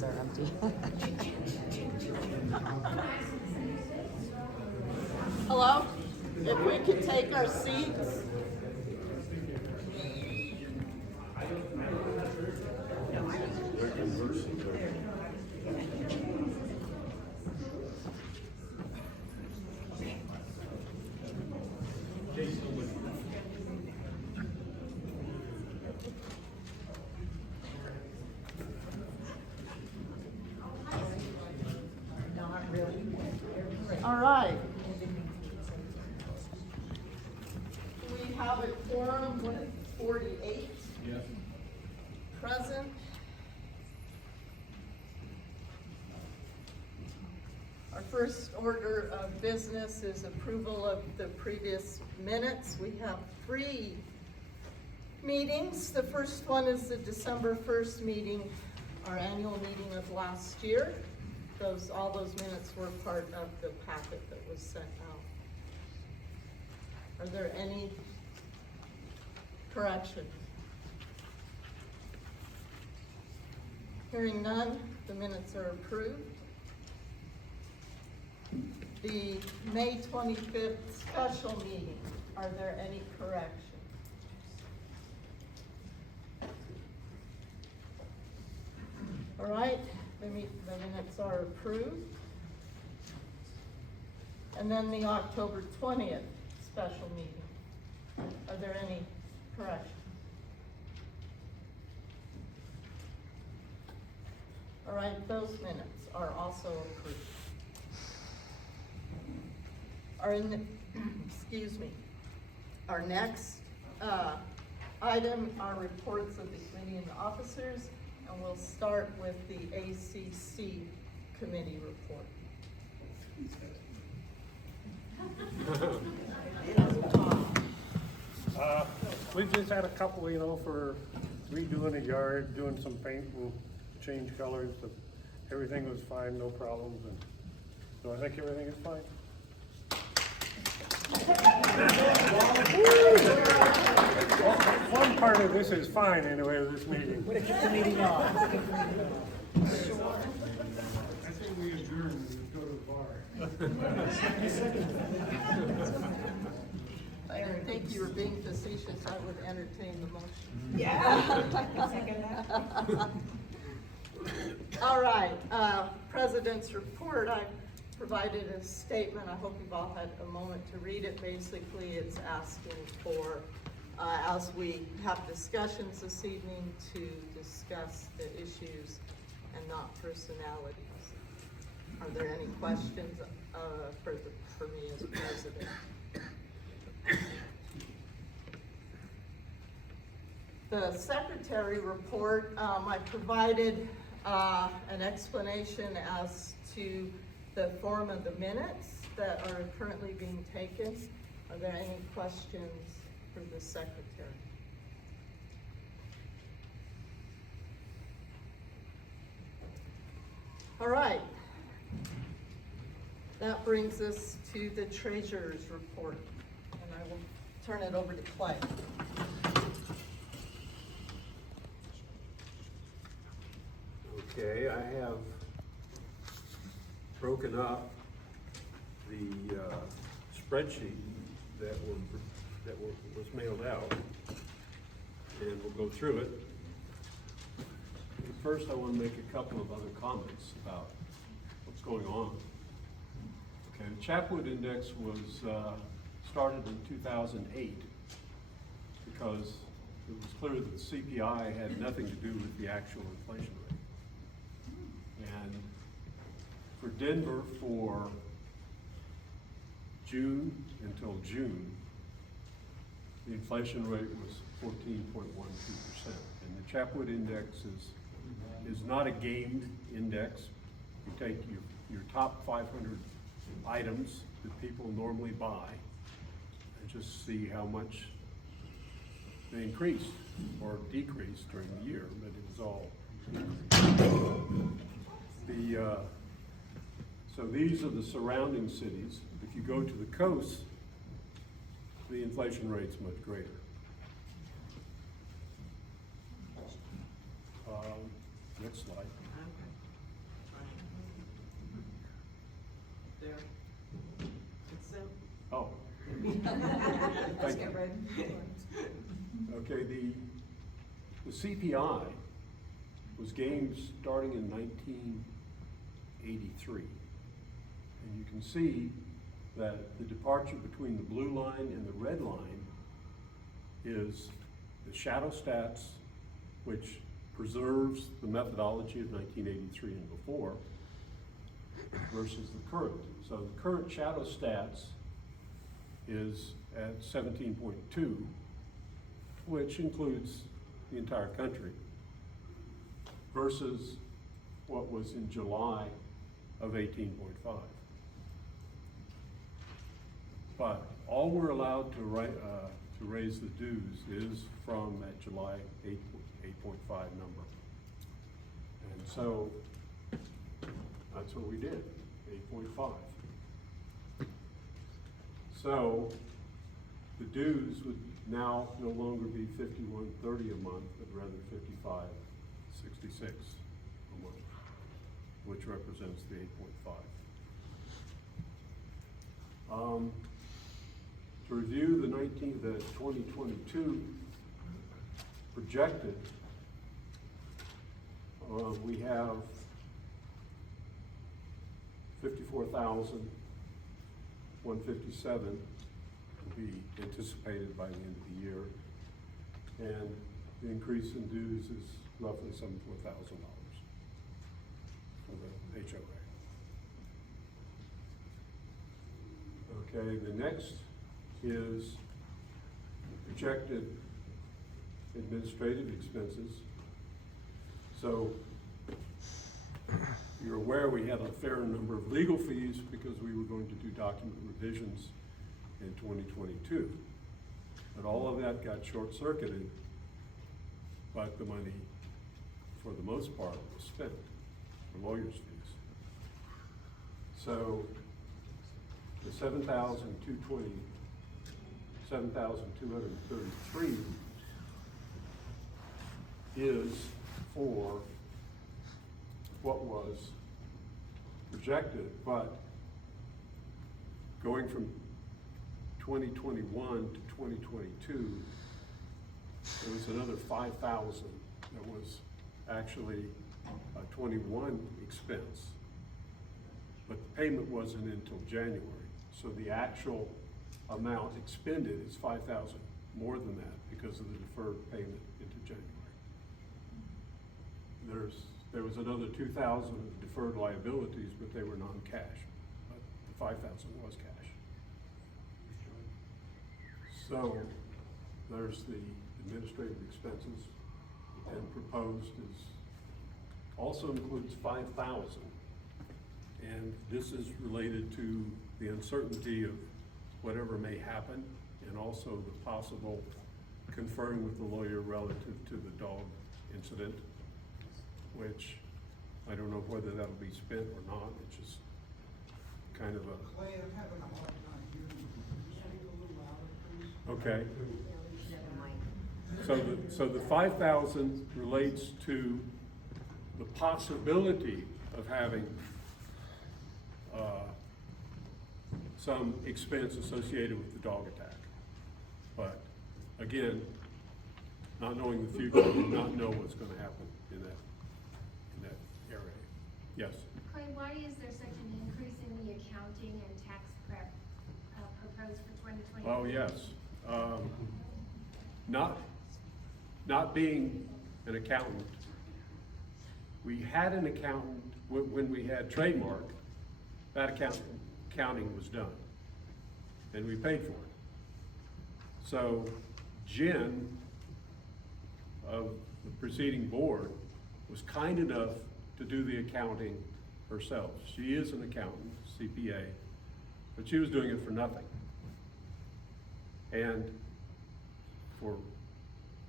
boxes are empty. Hello? If we could take our seats. All right. We have a quorum with 48 present. Our first order of business is approval of the previous minutes. We have 3 meetings. The first one is the December 1st meeting, our annual meeting of last year. All those minutes were part of the packet that was sent out. Are there any corrections? Hearing none, the minutes are approved. The May 25th special meeting, are there any corrections? All right, the minutes are approved. And then the October 20th special meeting, are there any corrections? All right, those minutes are also approved. Our next item are reports of the committee and the officers, and we'll start with the ACC committee report. We've just had a couple, for redoing the yard, doing some paint and change colors, but everything was fine, no problems, and so I think everything is fine. One part of this is fine anyway, of this meeting. Would have kept the meeting on. I think we adjourn and go to the bar. I didn't think you were being facetious, I would entertain the motion. Yeah. Second that. All right, President's report, I provided a statement. I hope you've all had a moment to read it. Basically, it's asking for, as we have discussions this evening, to discuss the issues and not personalities. Are there any questions for me as president? The secretary report, I provided an explanation as to the form of the minutes that are currently being taken. Are there any questions for the secretary? All right. That brings us to the treasurer's report, and I will turn it over to Clay. Okay, I have broken up the spreadsheet that was mailed out, and we'll go through it. First, I want to make a couple of other comments about what's going on. Okay, the Chapwood Index was started in 2008 because it was clear that the CPI had nothing to do with the actual inflation rate. And for Denver, for June until June, the inflation rate was 14.12%. And the Chapwood Index is not a gamed index. You take your top 500 items that people normally buy and just see how much they increased or decreased during the year, but it was all so these are the surrounding cities. If you go to the coast, the inflation rate's much greater. Next slide. Okay, the CPI was gained starting in 1983. And you can see that the departure between the blue line and the red line is the shadow stats, which preserves the methodology of 1983 and before, versus the current. So the current shadow stats is at 17.2, which includes the entire country, versus what was in July of 18.5. But all we're allowed to raise the dues is from that July 8.5 number. And so that's what we did, 8.5. So the dues would now no longer be $51.30 a month, but rather $55.66 a month, which represents the 8.5. To review the 2022 projected, we have 54,157 will be anticipated by the end of the year, and the increase in dues is roughly $74,000 for the HOA. Okay, the next is projected administrative expenses. So you're aware we had a fair number of legal fees because we were going to do document revisions in 2022. But all of that got short-circuited, but the money, for the most part, was spent for lawyers' fees. So the $7,233 is for what was projected, but going from 2021 to 2022, there was another 5,000 that was actually a 21 expense, but the payment wasn't until January. So the actual amount expended is 5,000 more than that because of the deferred payment into January. There was another 2,000 of deferred liabilities, but they were non-cash. But the 5,000 was cash. So there's the administrative expenses, and proposed is also includes 5,000, and this is related to the uncertainty of whatever may happen, and also the possible conferring with the lawyer relative to the dog incident, which I don't know whether that'll be spent or not. It's just kind of a. Clay, I'm having a hard time hearing you. Can you speak a little louder, please? Okay. So the 5,000 relates to the possibility of having some expense associated with the dog attack. But again, not knowing the future, we do not know what's going to happen in that area. Yes? Clay, why is there such an increase in the accounting and tax prep proposed for 2020? Oh, yes. Not being an accountant, we had an accountant, when we had trademark, that accounting was done, and we paid for it. So Jen of the preceding board was kind enough to do the accounting herself. She is an accountant, CPA, but she was doing it for nothing. And for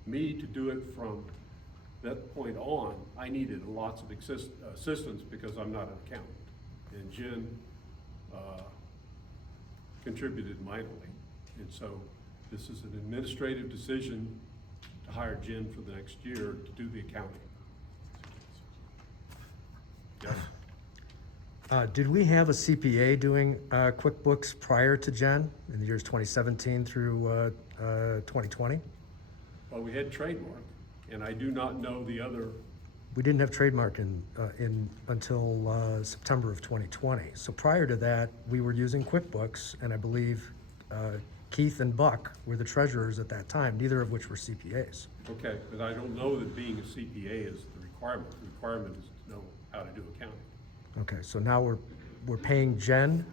me to do it from that point on, I needed lots of assistance because I'm not an accountant. And Jen contributed mightily. And so this is an administrative decision to hire Jen for the next year to do the accounting. Yes? Did we have a CPA doing QuickBooks prior to Jen in the years 2017 through 2020? Well, we had trademark, and I do not know the other. We didn't have trademark until September of 2020. So prior to that, we were using QuickBooks, and I believe Keith and Buck were the treasurers at that time, neither of which were CPAs. Okay, but I don't know that being a CPA is the requirement. The requirement is to know how to do accounting. Okay, so now we're paying Jen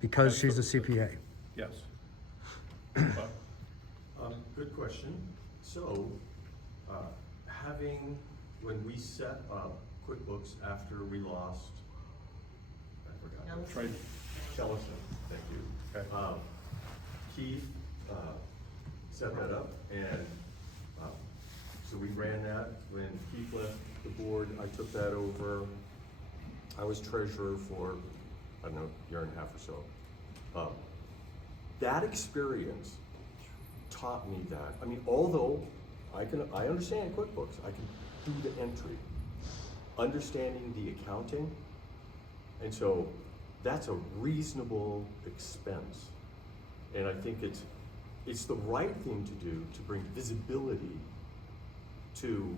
because she's a CPA. Yes. But Good question. So, when we set up QuickBooks after we lost, I forgot. trade, Chelliston, thank you. Okay. Keith, set that up, and, so we ran that. When Keith left the board, I took that over. I was treasurer for, I don't know, a year and a half or so. That experience taught me that. I mean, although I understand QuickBooks, I can do the entry, understanding the accounting, and so that's a reasonable expense. And I think it's the right thing to do to bring visibility to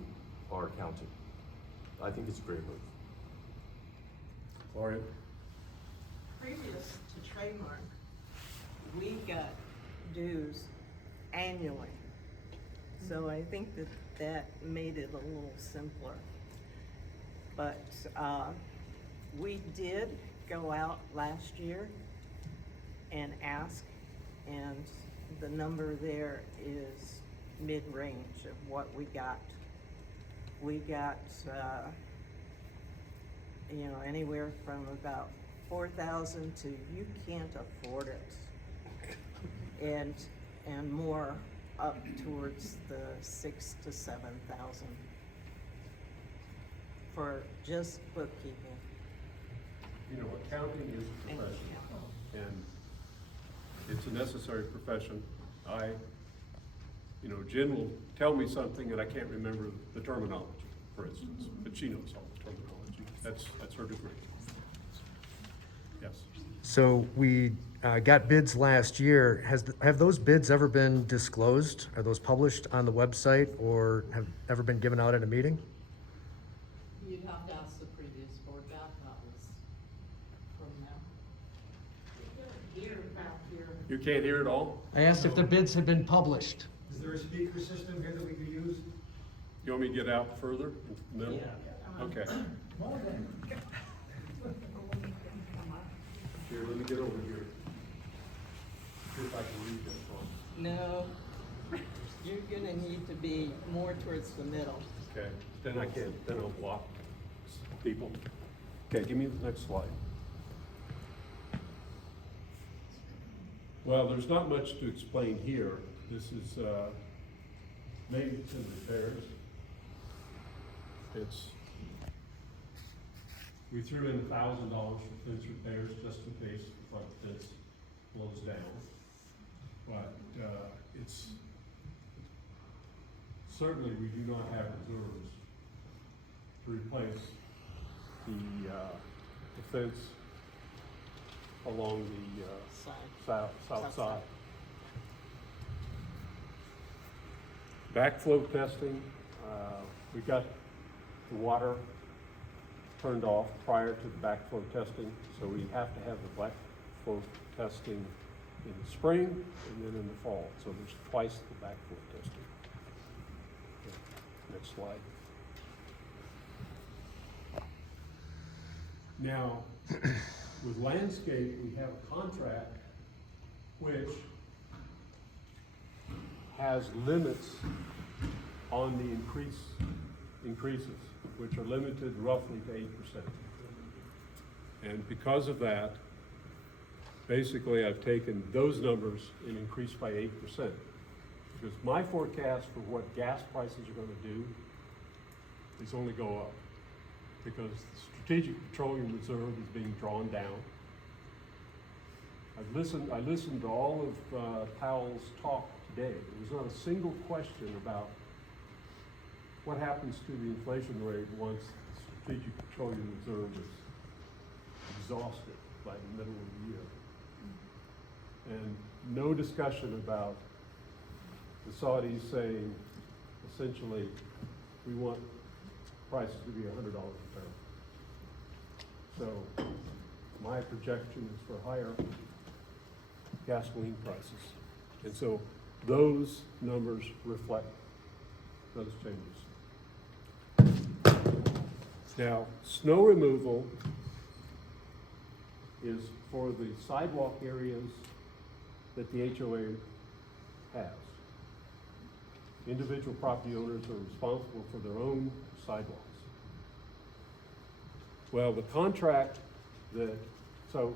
our accounting. I think it's a great move. Gloria? Previous to trademark, we got dues annually. So I think that made it a little simpler. But we did go out last year and ask, and the number there is mid-range of what we got. We got, anywhere from about 4,000 to you can't afford it, and more up towards the 6,000 to 7,000 for just bookkeeping. You know, accounting is a And- profession, and it's a necessary profession. Jen will tell me something and I can't remember the terminology, for instance, but she knows all the terminology. That's her degree. Yes. So we got bids last year. Have those bids ever been disclosed? Are those published on the website or have ever been given out at a meeting? You'd have to ask the previous board that was from them. You can't hear it all? I asked if the bids had been published. Is there a speaker system here that we could use? You want me to get out further, in the middle? Okay. Well then. Here, let me get over here. See if I can read this one. No, you're gonna need to be more towards the middle. Okay, then I'll block people. Okay, give me the next slide. Well, there's not much to explain here. This is maintenance and repairs. We threw in $1,000 for fence repairs just in case the front fence blows down. But it's, certainly we do not have reserves to replace the fence along the south side. Backflow testing, we got the water turned off prior to the backflow testing, so we have to have the backflow testing in the spring and then in the fall. So there's twice the backflow testing. Okay, next slide. Now, with landscape, we have a contract which has limits on the increases, which are limited roughly to 8%. And because of that, basically I've taken those numbers and increased by 8%. Because my forecast for what gas prices are going to do is only go up. Because the Strategic Petroleum Reserve is being drawn down. I listened to all of Powell's talk today. There was not a single question about what happens to the inflation rate once the Strategic Petroleum Reserve exhausted by the middle of the year. And no discussion about the Saudis saying, essentially, we want prices to be $100 a barrel. So my projection is for higher gasoline prices. And so those numbers reflect those changes. Now, snow removal is for the sidewalk areas that the HOA has. Individual property owners are responsible for their own sidewalks. Well, the contract that, so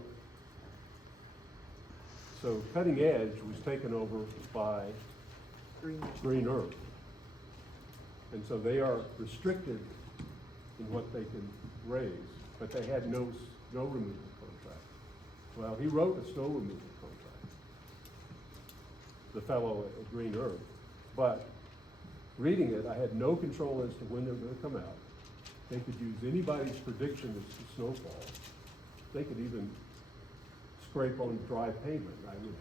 Cutting Edge was taken over by Green Earth. And so they are restricted in what they can raise, but they had no snow removal contract. Well, he wrote a snow removal contract, the fellow at Green Earth, but reading it, I had no control as to when they were gonna come out. They could use anybody's prediction as to snowfall. They could even scrape on dry pavement. I would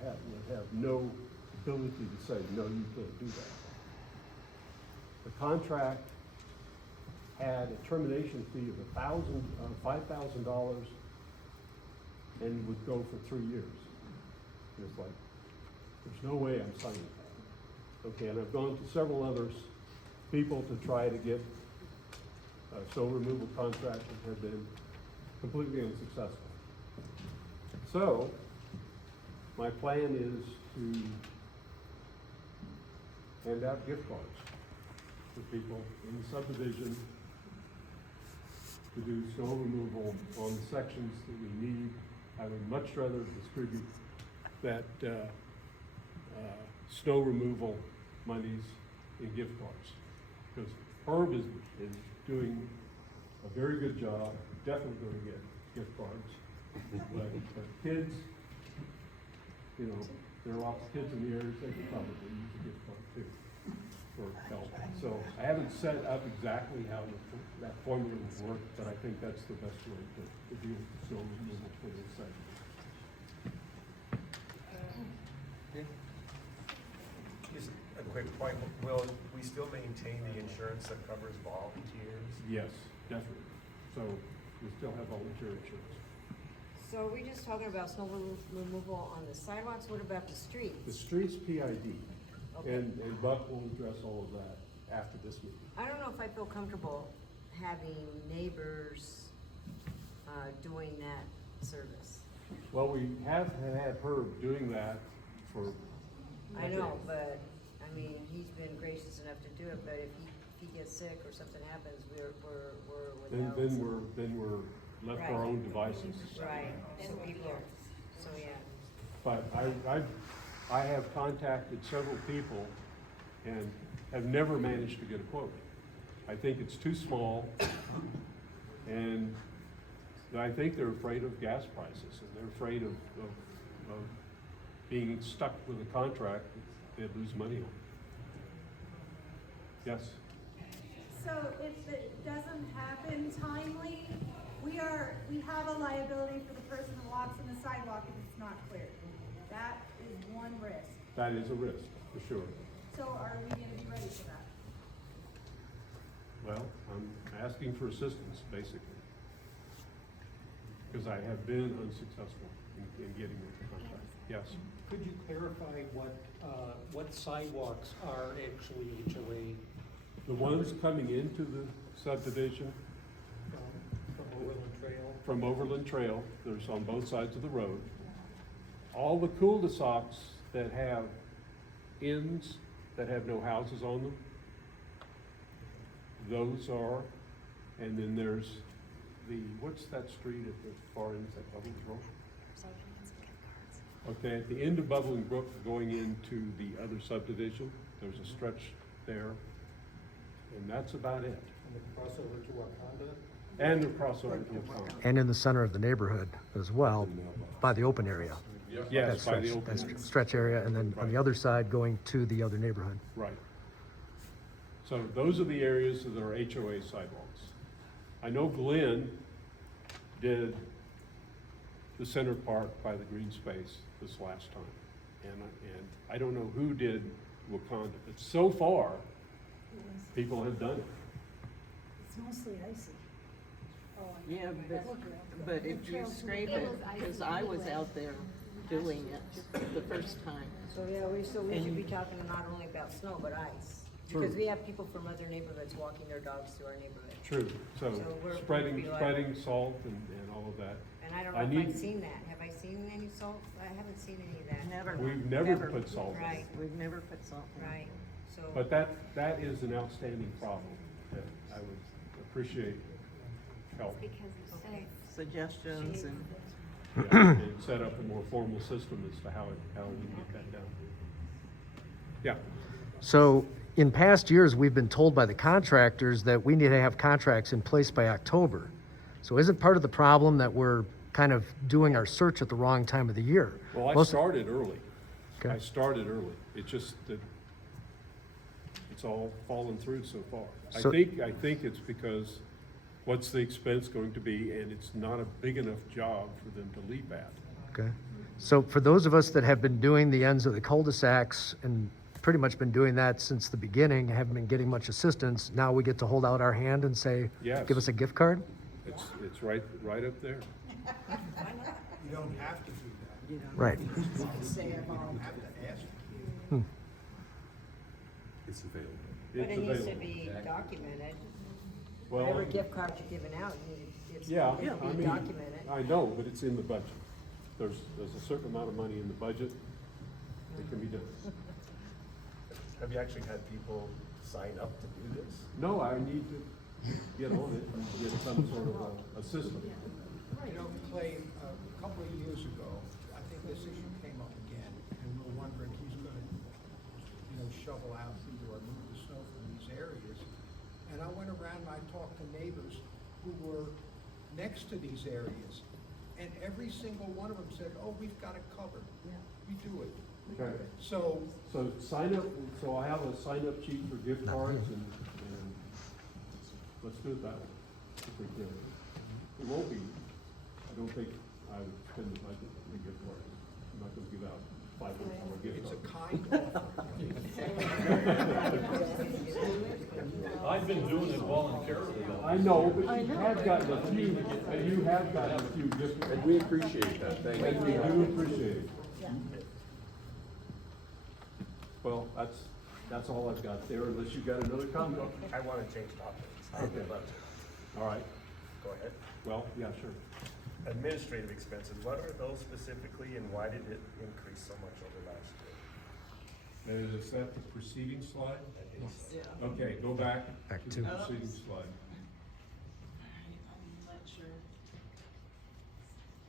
have no ability to say, no, you can't do that. The contract had a termination fee of $5,000 and would go for 3 years. And it's like, there's no way I'm signing that. Okay, and I've gone to several other people to try to get snow removal contracts that have been completely unsuccessful. So, my plan is to hand out gift cards to people in the subdivision to do snow removal on the sections that we need. I would much rather distribute that snow removal monies in gift cards. Because Herb is doing a very good job, definitely going to get gift cards. But kids, you know, there are lots of kids in the area, they could probably use a gift card too for help. So I haven't set up exactly how that formula would work, but I think that's the best way to deal with the snow removal for this section. Just a quick point, will we still maintain the insurance that covers volunteers? Yes, definitely. So we still have volunteer insurance. So are we just talking about snow removal on the sidewalks? What about the streets? The streets PID, Okay. and Buck will address all of that after this meeting. I don't know if I feel comfortable having neighbors doing that service. Well, we have had Herb doing that for. I know, but, I mean, he's been gracious enough to do it, but if he gets sick or something happens, we're without. Then we're left to our own devices. Right, so people, so yeah. But I have contacted several people and have never managed to get a quote. I think it's too small, and I think they're afraid of gas prices, and they're afraid of being stuck with a contract that they'd lose money on. Yes? So if it doesn't happen timely, we have a liability for the person who walks on the sidewalk if it's not cleared. That is one risk. That is a risk, for sure. So are we gonna be ready for that? Well, I'm asking for assistance, basically. Because I have been unsuccessful in getting the contract. Yes? Could you clarify what sidewalks are actually HOA The ones coming into the subdivision from Overland Trail? from Overland Trail, there's on both sides of the road. All the cul-de-sacs that have inns that have no houses on them, those are, and then there's what's that street at the far end, is that Bubbling Brook? Okay, at the end of Bubbling Brook going into the other subdivision, there's a stretch there, and that's about it. And the crossover to Wakanda? And the crossover to Wakanda. And in the center of the neighborhood as well, by the open area. Yes, That by the stretch, open that area. stretch area, and then on the other side going to the other neighborhood. Right. So those are the areas that are HOA sidewalks. I know Glenn did the center park by the green space this last time. And I don't know who did Wakanda, but so far, people have done it. It's mostly icy. Yeah, but if you scrape it, because I was out there doing it the first time. So, yeah, we should be talking not only about snow, but ice. True. Because we have people from other neighborhoods walking their dogs through our neighborhood. True, so So we're spreading be liable. salt and all of that. And I don't I know if need- I've seen that. Have I seen any salt? I haven't seen any of that. Never. We've never put salt in. Right, We've never put salt in. right. So, But that is an outstanding problem that I would appreciate help. Because it's safe. Suggestions and. Yeah, and set up a more formal system as to how we get that done. Yeah, So in past years, we've been told by the contractors that we need to have contracts in place by October. So isn't part of the problem that we're kind of doing our search at the wrong time of the year? well, I Most- started early. Okay. I started early. It's just that it's all fallen through so far. So- I think it's because what's the expense going to be, and it's not a big enough job for them to leap at. Okay. So for those of us that have been doing the ends of the cul-de-sacs and pretty much been doing that since the beginning, haven't been getting much assistance, now we get to hold out our hand and say, Yes. give us a gift card? It's right up there. You don't have to do that. You know. Right. You don't have to ask. It's available. but It's it needs to available. be documented. Well, Whatever gift card you're giving out, it's yeah, it I be mean, documented. I know, but it's in the budget. There's a certain amount of money in the budget that can be done. Have you actually had people sign up to do this? No, I need to get on it and get some sort of a system. You know, Clay, a couple of years ago, I think this issue came up again, and we were wondering who's gonna, shovel out or move the snow from these areas. And I went around and I talked to neighbors who were next to these areas, and every single one of them said, oh, we've got it covered. We do it. Okay. So, So sign up, so I have a sign up sheet for gift cards and let's do it that way, if we can. It won't be, I don't think I would spend the budget for the gift cards. I'm not gonna give out $500 gift it's a cards. kind offer. I've been doing it voluntarily though. I know, but you have gotten a few, gift cards. And we appreciate that, thank And we you. do appreciate it. Well, that's all I've got there, unless you got another comment. I want to change topics. I would love to. All right, Go ahead. well, yeah, sure. Administrative expenses, what are those specifically and why did it increase so much over last year? Is that the preceding slide? Yeah. Okay, go back Back to to- the preceding slide. I'm not sure.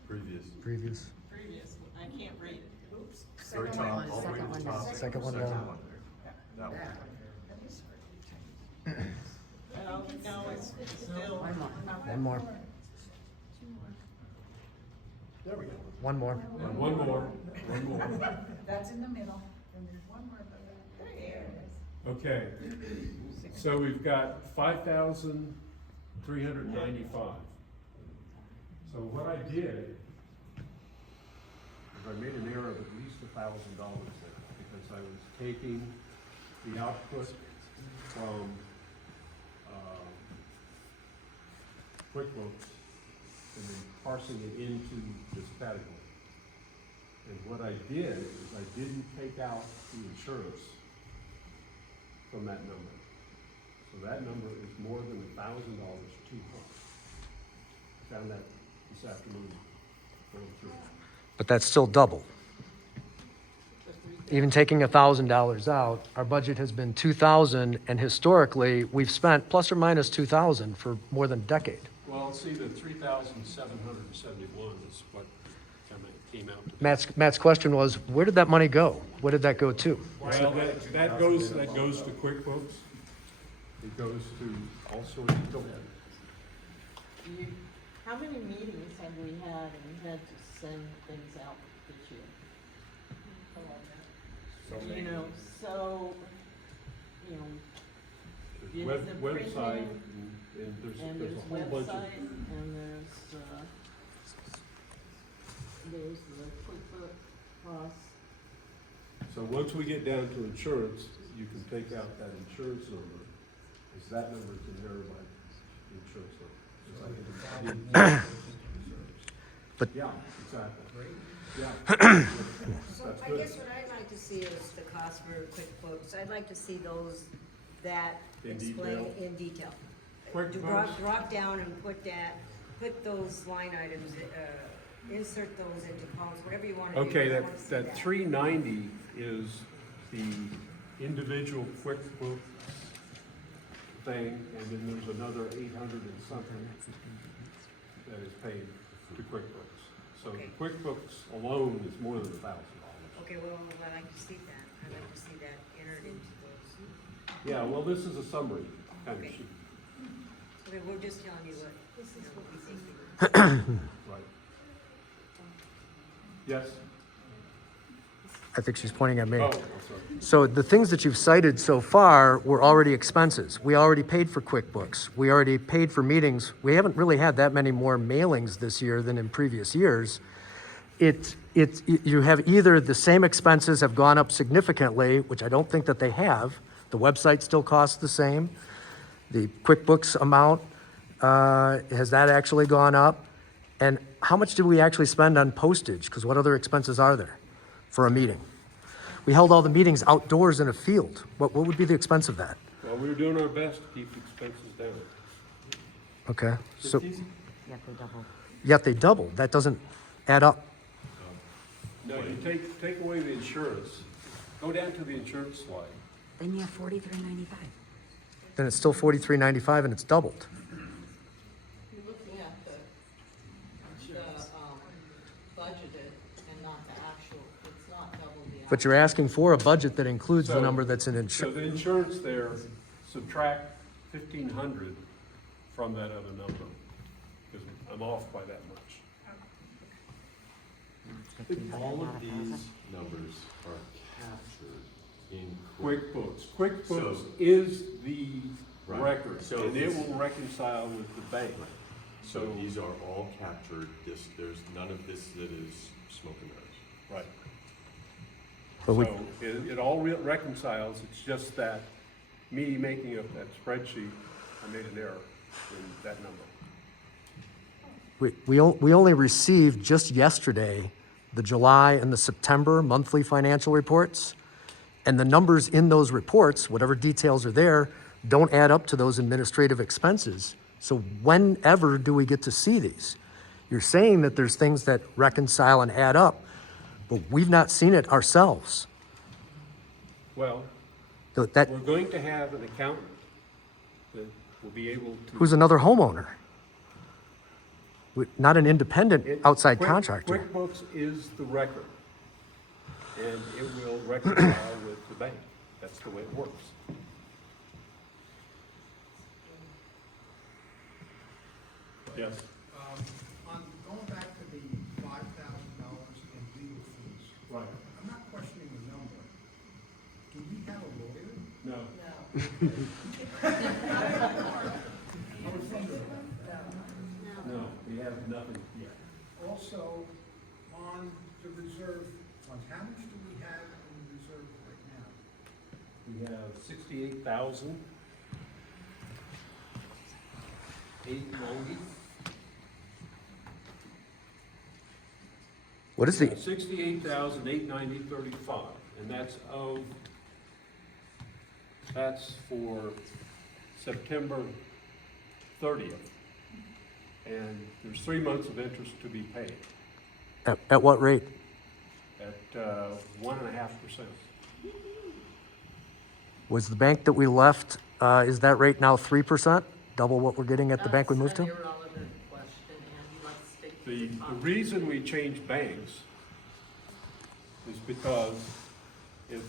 Previous. Previous. Previous, I can't read it. Oops. Very top, all the way to the top. Second one down. That one. No, it's still. One more. There we go. One more. And one more. That's in the middle, and there's one more. There it is. Okay, so we've got 5,395. So what I did is I made an error of at least $1,000 there, because I was taking the output from QuickBooks and then parsing it into this category. And what I did is I didn't take out the insurance from that number. So that number is more than $1,000 too high. Found that this afternoon going through. But that's still double. Even taking $1,000 out, our budget has been 2,000, and historically, we've spent plus or minus 2,000 for more than a decade. Well, see, the 3,771 is what came out. to. Matt's question was, where did that money go? What did that go to? Well, that goes to QuickBooks. It goes to all sorts of different. How many meetings have we had and had to send things out this year? So many. So, There's Is the website, printing- and there's and a there's whole bunch of. website, and there's, costs. So once we get down to insurance, you can take out that insurance number, because that number is inherited by the insurance number. But- Yeah, exactly. Yeah. So That's I good. guess what I'd like to see is the cost for QuickBooks. I'd like to see those that In explain detail? in detail. QuickBooks? Drop down and put those line items, insert those into columns, whatever you wanna do. Okay, I wanna see that 390 is the individual QuickBooks thing, and then there's another 800 and something that is paid to QuickBooks. So Okay. QuickBooks alone is more than $1,000. Okay, well, I'd like to see that. I'd like to see that entered into those. Yeah, well, this is a summary kind of Okay. sheet. Okay, we're just telling you what, we think. Right. Yes? I think she's pointing at me. Oh, I'm sorry. So the things that you've cited so far were already expenses. We already paid for QuickBooks. We already paid for meetings. We haven't really had that many more mailings this year than in previous years. You have either the same expenses have gone up significantly, which I don't think that they have. The website still costs the same. The QuickBooks amount, has that actually gone up? And how much did we actually spend on postage? Because what other expenses are there for a meeting? We held all the meetings outdoors in a field. What would be the expense of that? Well, we were doing our best to keep expenses down. Okay, so, Yeah, they double. yet they doubled. That doesn't add up. No, you take away the insurance, go down to the insurance slide. Then you have $43.95. Then it's still $43.95 and it's doubled. You're looking at the budgeted and not the actual, it's not double the actual. But you're asking for a budget that includes the So- number that's in So insurance. the insurance there, subtract 1,500 from that other number, because I'm off by that much. All of these numbers are captured in QuickBooks. QuickBooks So- is the Right. record, So and it it's- will reconcile with the bank. So these are all captured, there's none of this that is smoke and mirrors. Right. But we- So it all reconciles, it's just that me making up that spreadsheet, I made an error in that number. We only received just yesterday the July and the September monthly financial reports. And the numbers in those reports, whatever details are there, don't add up to those administrative expenses. So whenever do we get to see these? You're saying that there's things that reconcile and add up, but we've not seen it ourselves. Well, That, we're going to have an accountant that will be able to. who's another homeowner? Not an independent outside contractor. QuickBooks is the record, and it will reconcile with the bank. That's the way it works. Yes. On going back to the $5,000 in legal fees, Right. I'm not questioning the number. Do we have a lawyer? No. I was wondering about that. No, we have nothing yet. Also, on the reserve funds, how much do we have in the reserve right now? We have 68,000. 890. What is the, 68,890.35, and that's for September 30th. And there's 3 months of interest to be paid at what rate? at 1.5%. Was the bank that we left, is that rate now 3%? Double what we're getting at the bank we moved to? That's an irrelevant question, Andy, let's stick to The the topic. reason we changed banks is because if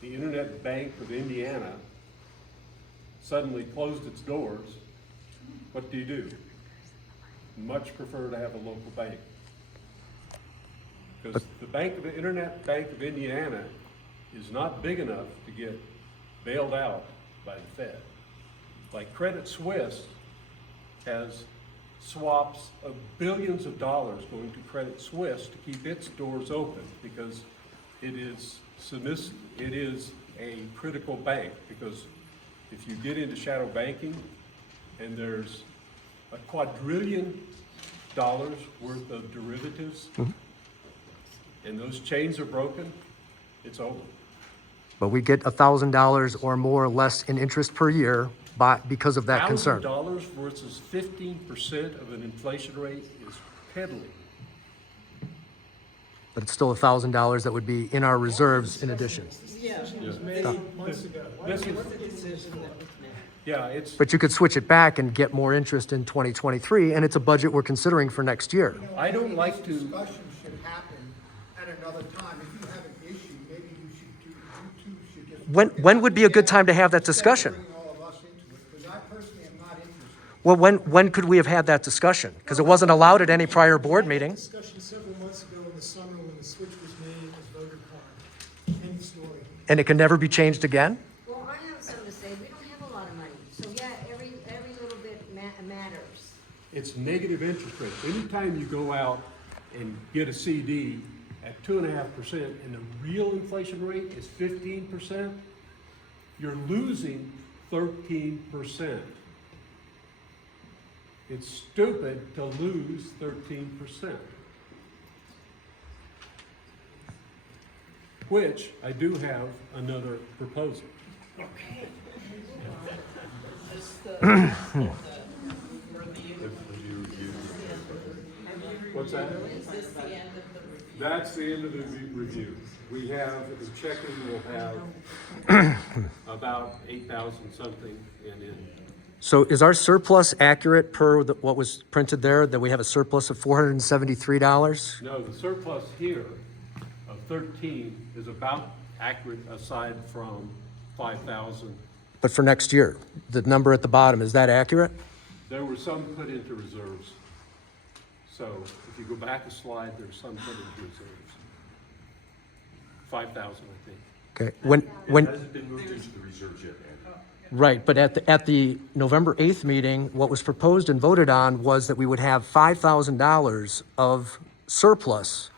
the Internet Bank of Indiana suddenly closed its doors, what do? Much prefer to have a local bank. Because the Internet Bank of Indiana is not big enough to get bailed out by the Fed. Like Credit Suisse has swaps of billions of dollars going to Credit Suisse to keep its doors open because it is a critical bank. Because if you get into shadow banking and there's a quadrillion dollars worth of derivatives and those chains are broken, it's over. But we get $1,000 or more or less in interest per year because of that concern. $1,000 versus 15% of an inflation rate is peddling. But it's still $1,000 that would be in our reserves in addition. Yeah. was made months ago. This is- What's the decision that was made? Yeah, it's, But you could switch it back and get more interest in 2023, and it's a budget we're considering for next year. You know, I don't maybe like this to- discussion should happen at another time. If you have an issue, maybe you two should just. When would be a good time to have that discussion? Instead of bringing all of us into it, because I personally am not interested. Well, when could we have had that discussion? Because it wasn't allowed at any prior board meeting. Discussion several months ago in the summer when the switch was made and was voted upon. End story. And it can never be changed again? Well, I have something to say. We don't have a lot of money. So yeah, every little bit matters. it's negative interest rates. Anytime you go out and get a CD at 2.5% and the real inflation rate is 15%, you're losing 13%. It's stupid to lose 13%. Which I do have another proposal. Just the review. What's that? Is this the end of the review? That's the end of the review. We have, the checking will have about 8,000 something in. So is our surplus accurate per what was printed there, that we have a surplus of $473? No, the surplus here of 13 is about accurate aside from 5,000. But for next year, the number at the bottom, is that accurate? There were some put into reserves. So if you go back a slide, there's some put into reserves. 5,000, I think. Okay, It hasn't been moved into the reserves yet, Andrew. right, but at the November 8th meeting, what was proposed and voted on was that we would have $5,000 of surplus.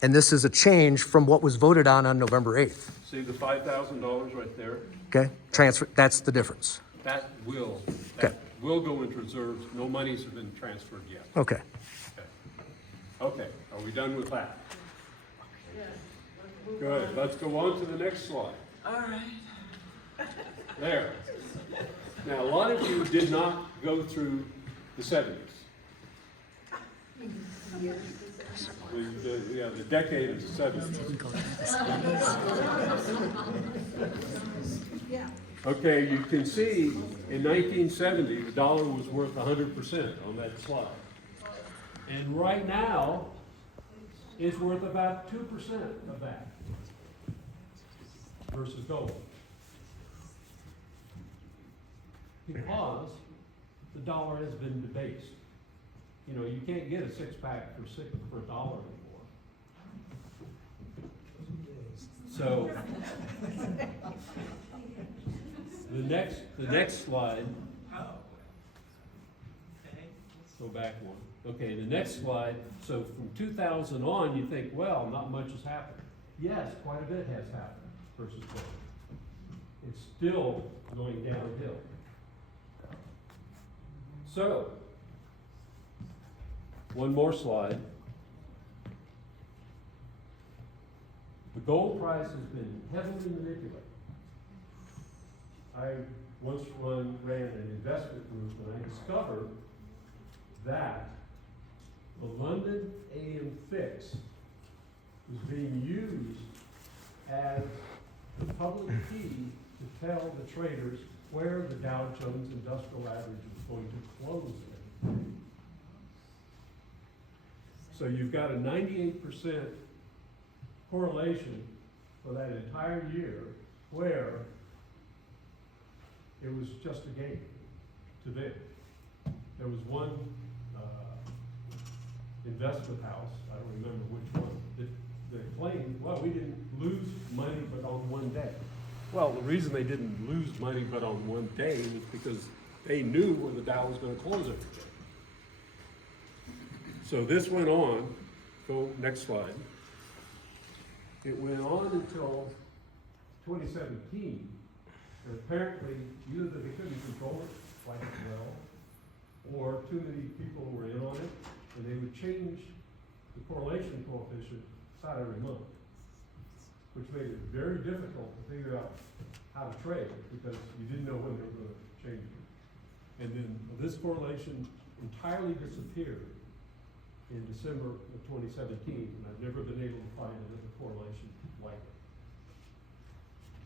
And this is a change from what was voted on November 8th. See the $5,000 right there? Okay, transfer, that's the difference. That will go into reserves. No monies have been transferred yet. Okay. Okay, are we done with that? Good, let's go on to the next slide. All right. There. Now, a lot of you did not go through the 70s. The decade of the 70s. Okay, you can see in 1970, the dollar was worth 100% on that slide. And right now, it's worth about 2% of that versus gold. Because the dollar has been debased. You know, you can't get a six-pack for $1 anymore. So, the next slide. Go back one. Okay, the next slide. So from 2000 on, you think, well, not much has happened. Yes, quite a bit has happened versus gold. It's still going downhill. So, one more slide. The gold price has been heavily manipulated. I once ran an investment group and I discovered that the London AM fix was being used as the public key to tell the traders where the Dow Jones Industrial Average was going to close in. So you've got a 98% correlation for that entire year where it was just a game to them. There was one investment house, I don't remember which one, that claimed, well, we didn't lose money but on one day. Well, the reason they didn't lose money but on one day was because they knew where the Dow was going to close every day. So this went on, go next slide. It went on until 2017, and apparently either they couldn't control it quite as well, or too many people were in on it, and they would change the correlation coefficient about every month, which made it very difficult to figure out how to trade, because you didn't know when they were gonna change it. And then this correlation entirely disappeared in December of 2017, and I've never been able to find another correlation like it.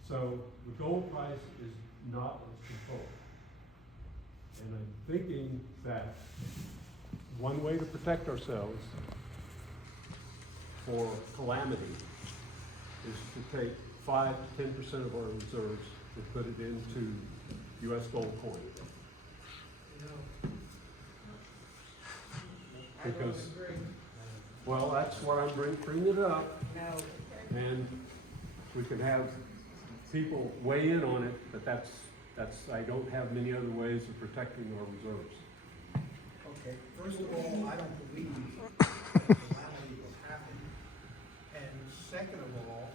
So the gold price is not as controlled. And I'm thinking that one way to protect ourselves for calamity is to take 5 to 10% of our reserves and put it into US gold coin. Because, well, that's why I'm bringing it up. And we can have people weigh in on it, but that's, I don't have many other ways of protecting our reserves. Okay, first of all, I don't believe calamity will happen. And second of all,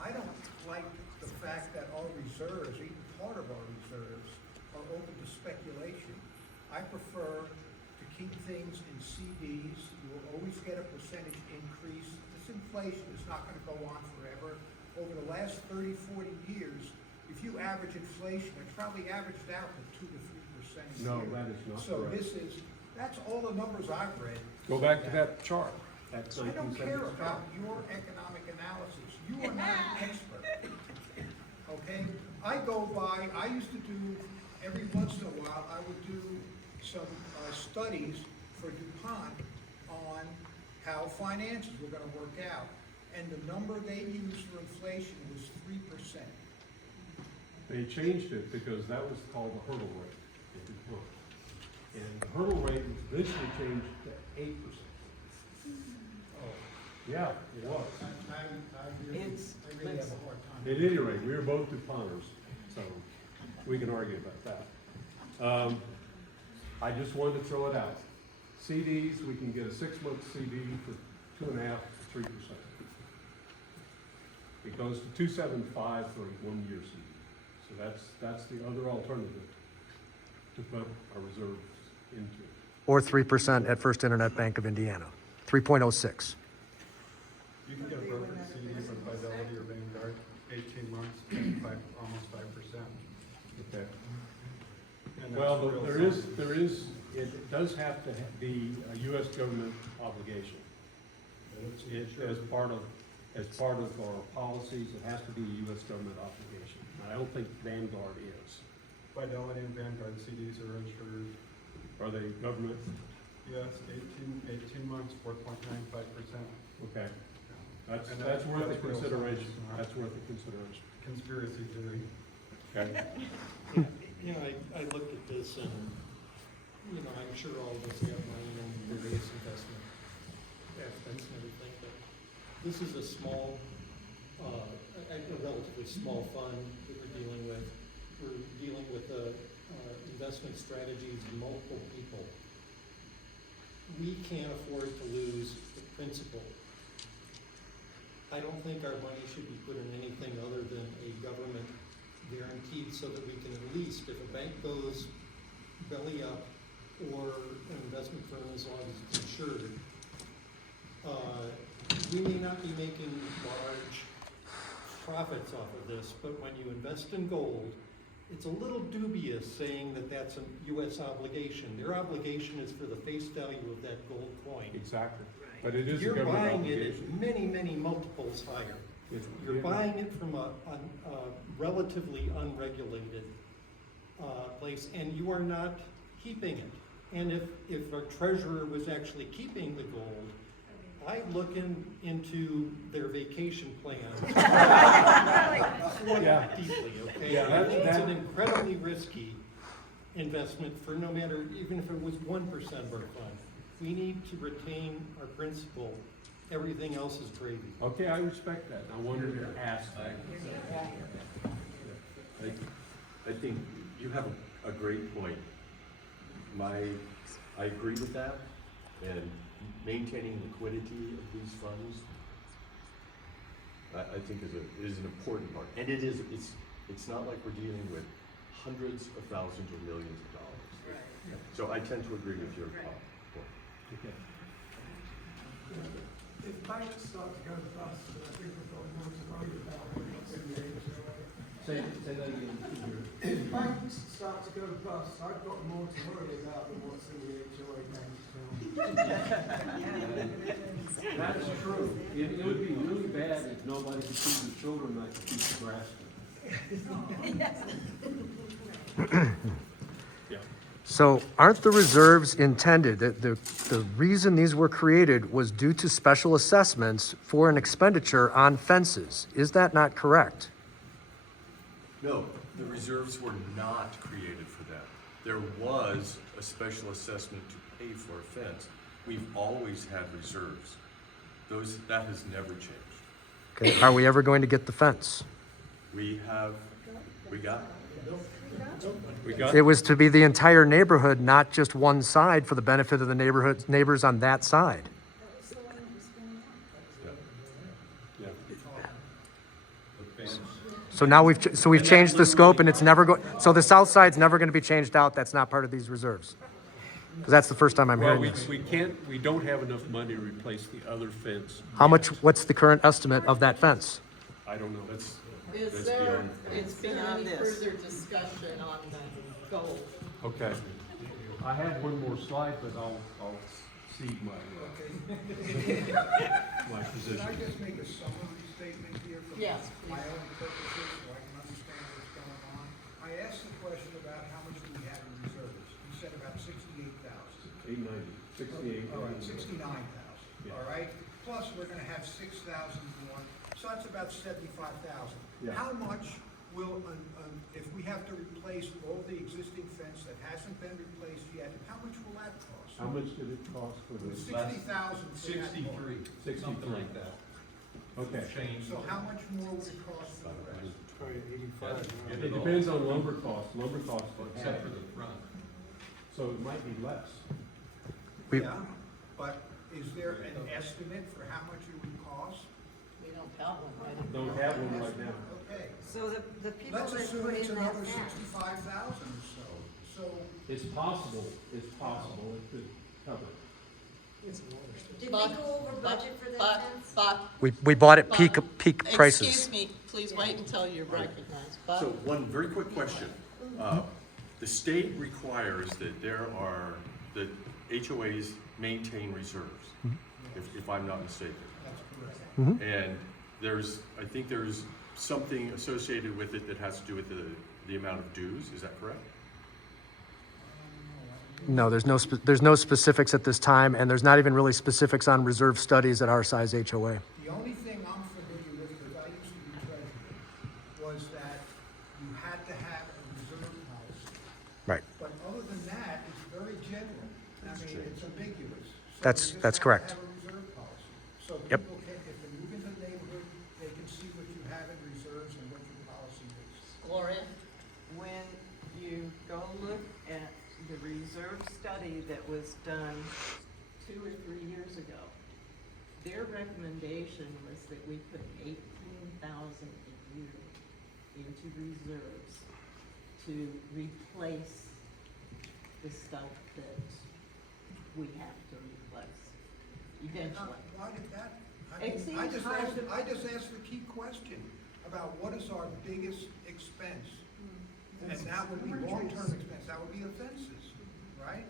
I don't like the fact that our reserves, even part of our reserves, are open to speculation. I prefer to keep things in CDs. You will always get a percentage increase. This inflation is not going to go on forever. Over the last 30, 40 years, if you average inflation, it's probably averaged out to 2 to 3% a No, year. that is not So correct. that's all the numbers I've read. Go back to that chart. That's I don't care 1970s about chart. your economic analysis. You are not an expert. Okay? I go by, I used to do, every once in a while, I would do some studies for DuPont on how finances were gonna work out. And the number they used for inflation was 3%. They changed it because that was called the hurdle rate at DuPont. And the hurdle rate was eventually changed to 8%. Yeah, it was. I really have a hard time. At any rate, we were both DuPonters, so we can argue about that. I just wanted to throw it out. CDs, we can get a 6-month CD for 2.5% to 3%. It goes to 2.75 for a 1-year CD. So that's the other alternative to put our reserves into. Or 3% at First Internet Bank of Indiana, 3.06. You can get a brokered CD from Fidelity or Vanguard, 18 months, almost 5%. Okay. And that's Well, real there is, it does have to be a U.S. government obligation. As part of our policies, it has to be a U.S. government obligation. I don't think Vanguard is. Fidelity and Vanguard CDs are insured. Are they government? Yes, 18 months, 4.95%. Okay. That's And worth the that's real consideration. science. That's worth the consideration. Conspiracy theory. Okay. You know, I looked at this and, you know, I'm sure all of us have money in various investment aspects and everything, but this is a small, a relatively small fund that we're dealing with. We're dealing with investment strategies of multiple people. We can't afford to lose the principal. I don't think our money should be put in anything other than a government guaranteed, so that we can at least, if a bank goes belly up or an investment firm, as long as it's insured, we may not be making large profits off of this, but when you invest in gold, it's a little dubious saying that that's a U.S. obligation. Their obligation is for the face value of that gold coin. Exactly. But it is a You're government buying it obligation. at many, many multiples higher. You're buying it from a relatively unregulated place, and you are not keeping it. And if our treasurer was actually keeping the gold, I'd look into their vacation plans. Yeah. Deeply, okay? Yeah, I think it's that- an incredibly risky investment for no matter, even if it was 1% of our fund. We need to retain our principal. Everything else is gravy. Okay, I respect that. I wanted to ask that. I think you have a great point. I agree with that, and maintaining liquidity of these funds, I think is an important part. And it's not like we're dealing with hundreds of thousands or millions of dollars. Right. So I tend to agree with your point. If banks start to go bust, I think we've got more to worry about what's in the HOA. Say that again. If banks start to go bust, I've got more to worry about than what's in the HOA bank account. That's true. It would be really bad if nobody could see the children like to keep the grass cut. Yeah. So aren't the reserves intended, that the reason these were created was due to special assessments for an expenditure on fences? Is that not correct? No, the reserves were not created for that. There was a special assessment to pay for a fence. We've always had reserves. That has never changed. Okay, are we ever going to get the fence? We got It was to be the entire neighborhood, not just one side, for the benefit of the neighbors on that side. So now we've changed the scope, and it's never so the south side's never going to be changed out. That's not part of these reserves. Because that's the first time I'm hearing this. We don't have enough money to replace the other fence. How much, what's the current estimate of that fence? I don't know. Is there, is there any beyond this. further discussion on the goal? Okay. I have one more slide, but I'll cede my position. Can I just make a summary statement here for Yes, my please. own purposes, so I can understand what's going on? I asked the question about how much we had in reserves. You said about 68,000. 890, 68. All right, 69,000, Yeah. all right? Plus, we're gonna have 6,000 more, so that's about 75,000. Yeah. How much will, if we have to replace all the existing fence that hasn't been replaced yet, how much will that cost? How much did it cost for the? 60,000 for that part. 63, something like that. Okay. So how much more would it cost for the rest? It depends on lumber costs. Lumber costs, except for the front. So it might be less. Yeah, but is there an estimate for how much it would cost? We don't have one right now. Don't have one right now. Okay, So the people let's that assume put it's in that another fence, 65,000 or so. So, It's possible. It could cover it. It's a water stuff. did we go over budget for that fence? Buck, We bought it peak prices. excuse me, please wait until you're recognized. Buck? So one very quick question. The state requires that that HOAs maintain reserves, if I'm not mistaken. that's correct. And I think there's something associated with it that has to do with the amount of dues, is that correct? No, there's no specifics at this time, and there's not even really specifics on reserve studies at our size HOA. The only thing I'm familiar with, because I used to be treasurer, was that you had to have a reserve policy. Right. But other than that, it's very general. I mean, it's ambiguous. So That's you just have to correct. have a reserve policy. So Yep. people can, if they move into the neighborhood, they can see what you have in reserves and what your policy is. Gloria? When you go look at the reserve study that was done 2 or 3 years ago, their recommendation was that we put 18,000 a year into reserves to replace the stuff that we have to replace eventually. Why did that? It seems hard to- I just asked the key question about what is our biggest expense? And that would be long-term expense, that would be the fences, right?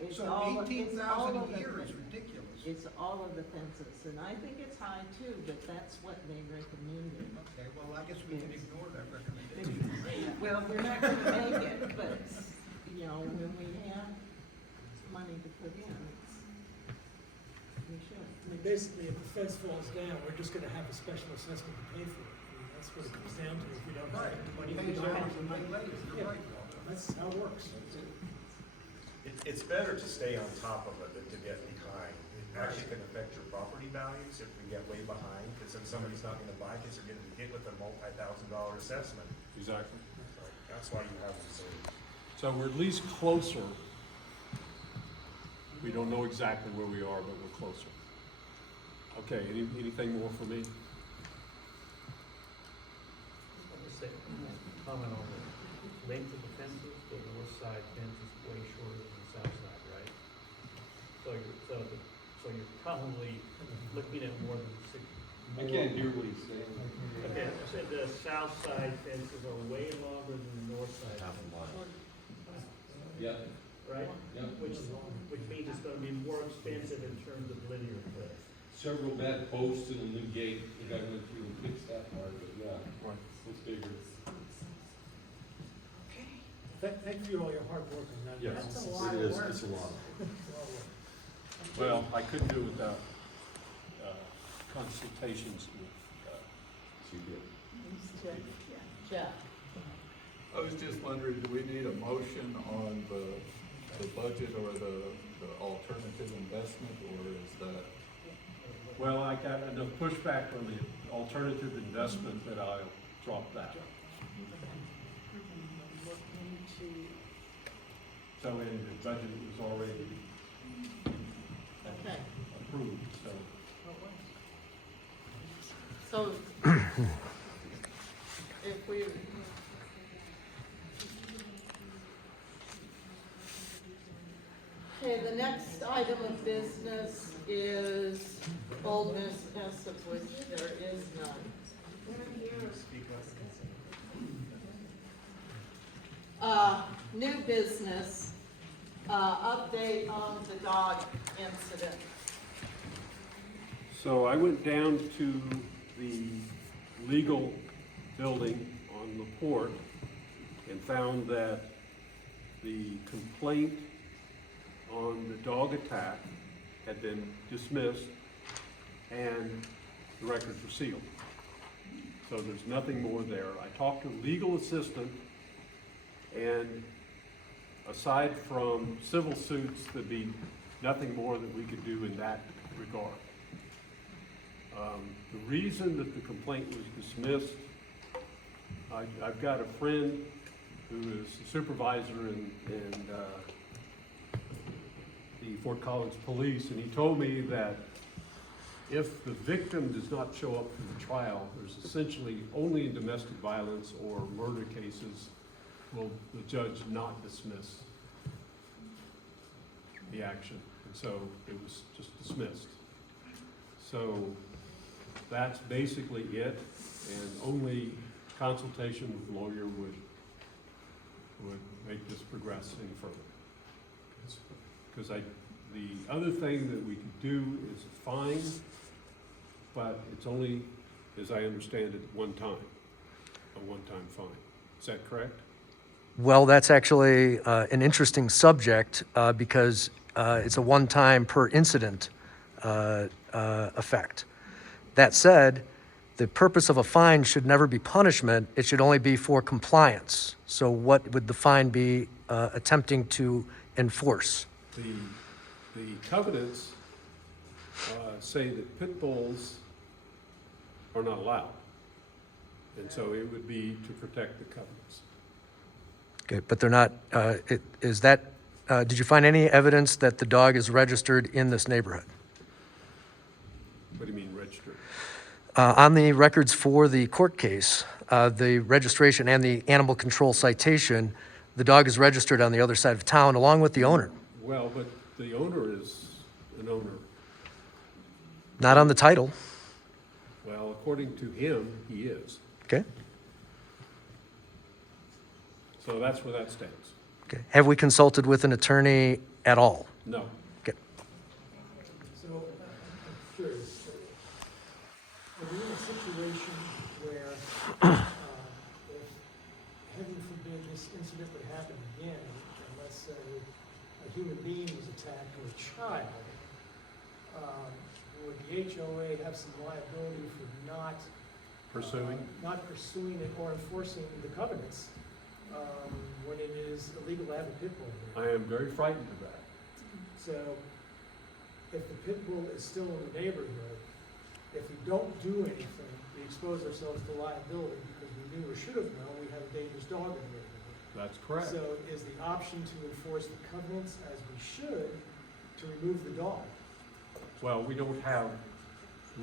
It's So all- it's 18,000 all a of the year is fences. ridiculous. It's all of the fences, and I think it's high too, but that's what they recommended. Okay, well, I guess we can ignore that recommendation. Well, we're not gonna make it, but, you know, when we have money to put in, we should. I mean, basically, if the fence falls down, we're just gonna have a special assessment to pay for it. I mean, that's what it comes down to if we don't have the money. Pay We don't have hours the and money. pay later, you're Yeah, right, Walter. that's how it works. It's better to stay on top of it than to get behind. It actually can affect your property values if we get way behind, because then somebody's not gonna buy, because they're gonna be hit with a multi-$1,000 assessment. Exactly. So that's why you have reserves. So we're at least closer We don't know exactly where we are, but we're closer. Okay, anything more for me? I'll just say, comment on the length of the fences. The north side fence is way shorter than the south side, right? So you're probably looking at more than six. I can't hear what he's saying. Okay, I said the south side fences are way longer than the north side. Half a mile. Yeah, Right? yeah. Which means it's gonna be more expensive in terms of linear foot. Several bad posts and a new gate. We gotta go through and fix that part, but yeah, it's bigger. Thank you for all your hard work on that. Yes. That's a lot It of is, work. it's a lot. Well, I couldn't do it without consultations with, She did. Jeff, I was just wondering, do we need a motion on the budget or the alternative investment, or is that? well, I got enough pushback on the alternative investment that I'll drop that. So in the budget, it was already okay, approved, so. so if we, okay, the next item of business is old business, of which there is none. New business, update on the dog incident. So I went down to the legal building on LaPorte and found that the complaint on the dog attack had been dismissed and the records were sealed. So there's nothing more there. I talked to a legal assistant, and aside from civil suits, there'd be nothing more that we could do in that regard. The reason that the complaint was dismissed, I've got a friend who is a supervisor in the Fort Collins Police, and he told me that if the victim does not show up for the trial, there's essentially only in domestic violence or murder cases will the judge not dismiss the action. And so it was just dismissed. So that's basically it, and only consultation with the lawyer would make this progress any further. Because the other thing that we could do is a fine, but it's only, as I understand it, a one-time fine. Is that correct? Well, that's actually an interesting subject because it's a one-time per incident effect. That said, the purpose of a fine should never be punishment. It should only be for compliance. So what would the fine be attempting to enforce? The covenants say that pit bulls are not allowed. And so it would be to protect the covenants. Okay, but they're not, did you find any evidence that the dog is registered in this neighborhood? What do you mean registered? On the records for the court case, the registration and the animal control citation, the dog is registered on the other side of town along with the owner. Well, but the owner is an owner. Not on the title. Well, according to him, he is. Okay. So that's where that stands. Okay. Have we consulted with an attorney at all? No. Okay. So, I'm curious, are we in a situation where, if, heaven forbid, this incident would happen again, and let's say a human being was attacked or a child, would the HOA have some liability for not pursuing it or enforcing the covenants when it is illegal to have a pit bull here? I am very frightened of that. So, if the pit bull is still in the neighborhood, if we don't do anything, we expose ourselves to liability because we knew or should have known we have a dangerous dog in the neighborhood. That's correct. So is the option to enforce the covenants as we should, to remove the dog. Well, we don't have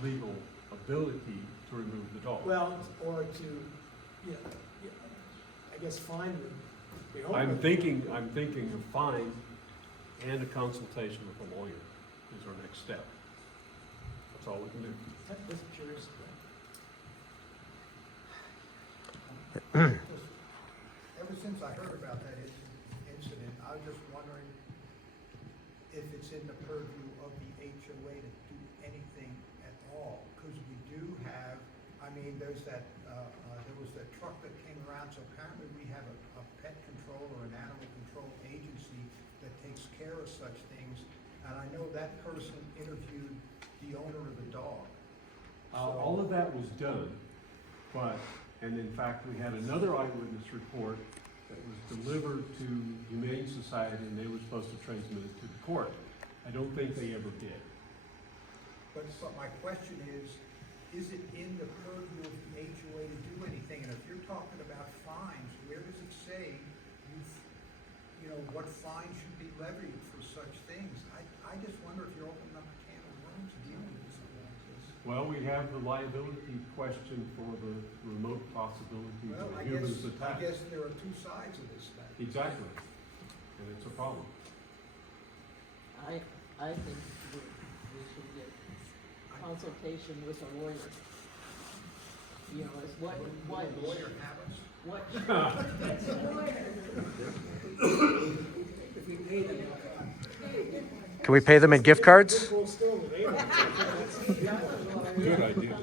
legal ability to remove the dog. Well, or to, I guess fine the owner. I'm thinking of fine and a consultation with a lawyer is our next step. That's all we can do. Just curious. Ever since I heard about that incident, I was just wondering if it's in the purview of the HOA to do anything at all, because we do have, I mean, there's that, there was that truck that came around, so apparently we have a pet control or an animal control agency that takes care of such things, and I know that person interviewed the owner of the dog. All of that was done, and in fact, we had another eyewitness report that was delivered to Humane Society, and they were supposed to transmit it to the court. I don't think they ever did. But my question is it in the purview of the HOA to do anything? And if you're talking about fines, where does it say, what fines should be levied for such things? I just wonder if you're opening up a can of worms dealing with something like this. Well, we have the liability question for the remote possibility Well, of I a human's guess attack. there are two sides of this thing. Exactly, and it's a problem. I think we should get consultation with a lawyer. Is what. Will a lawyer have us? What? If we pay them. Can we pay them in gift cards? Good idea.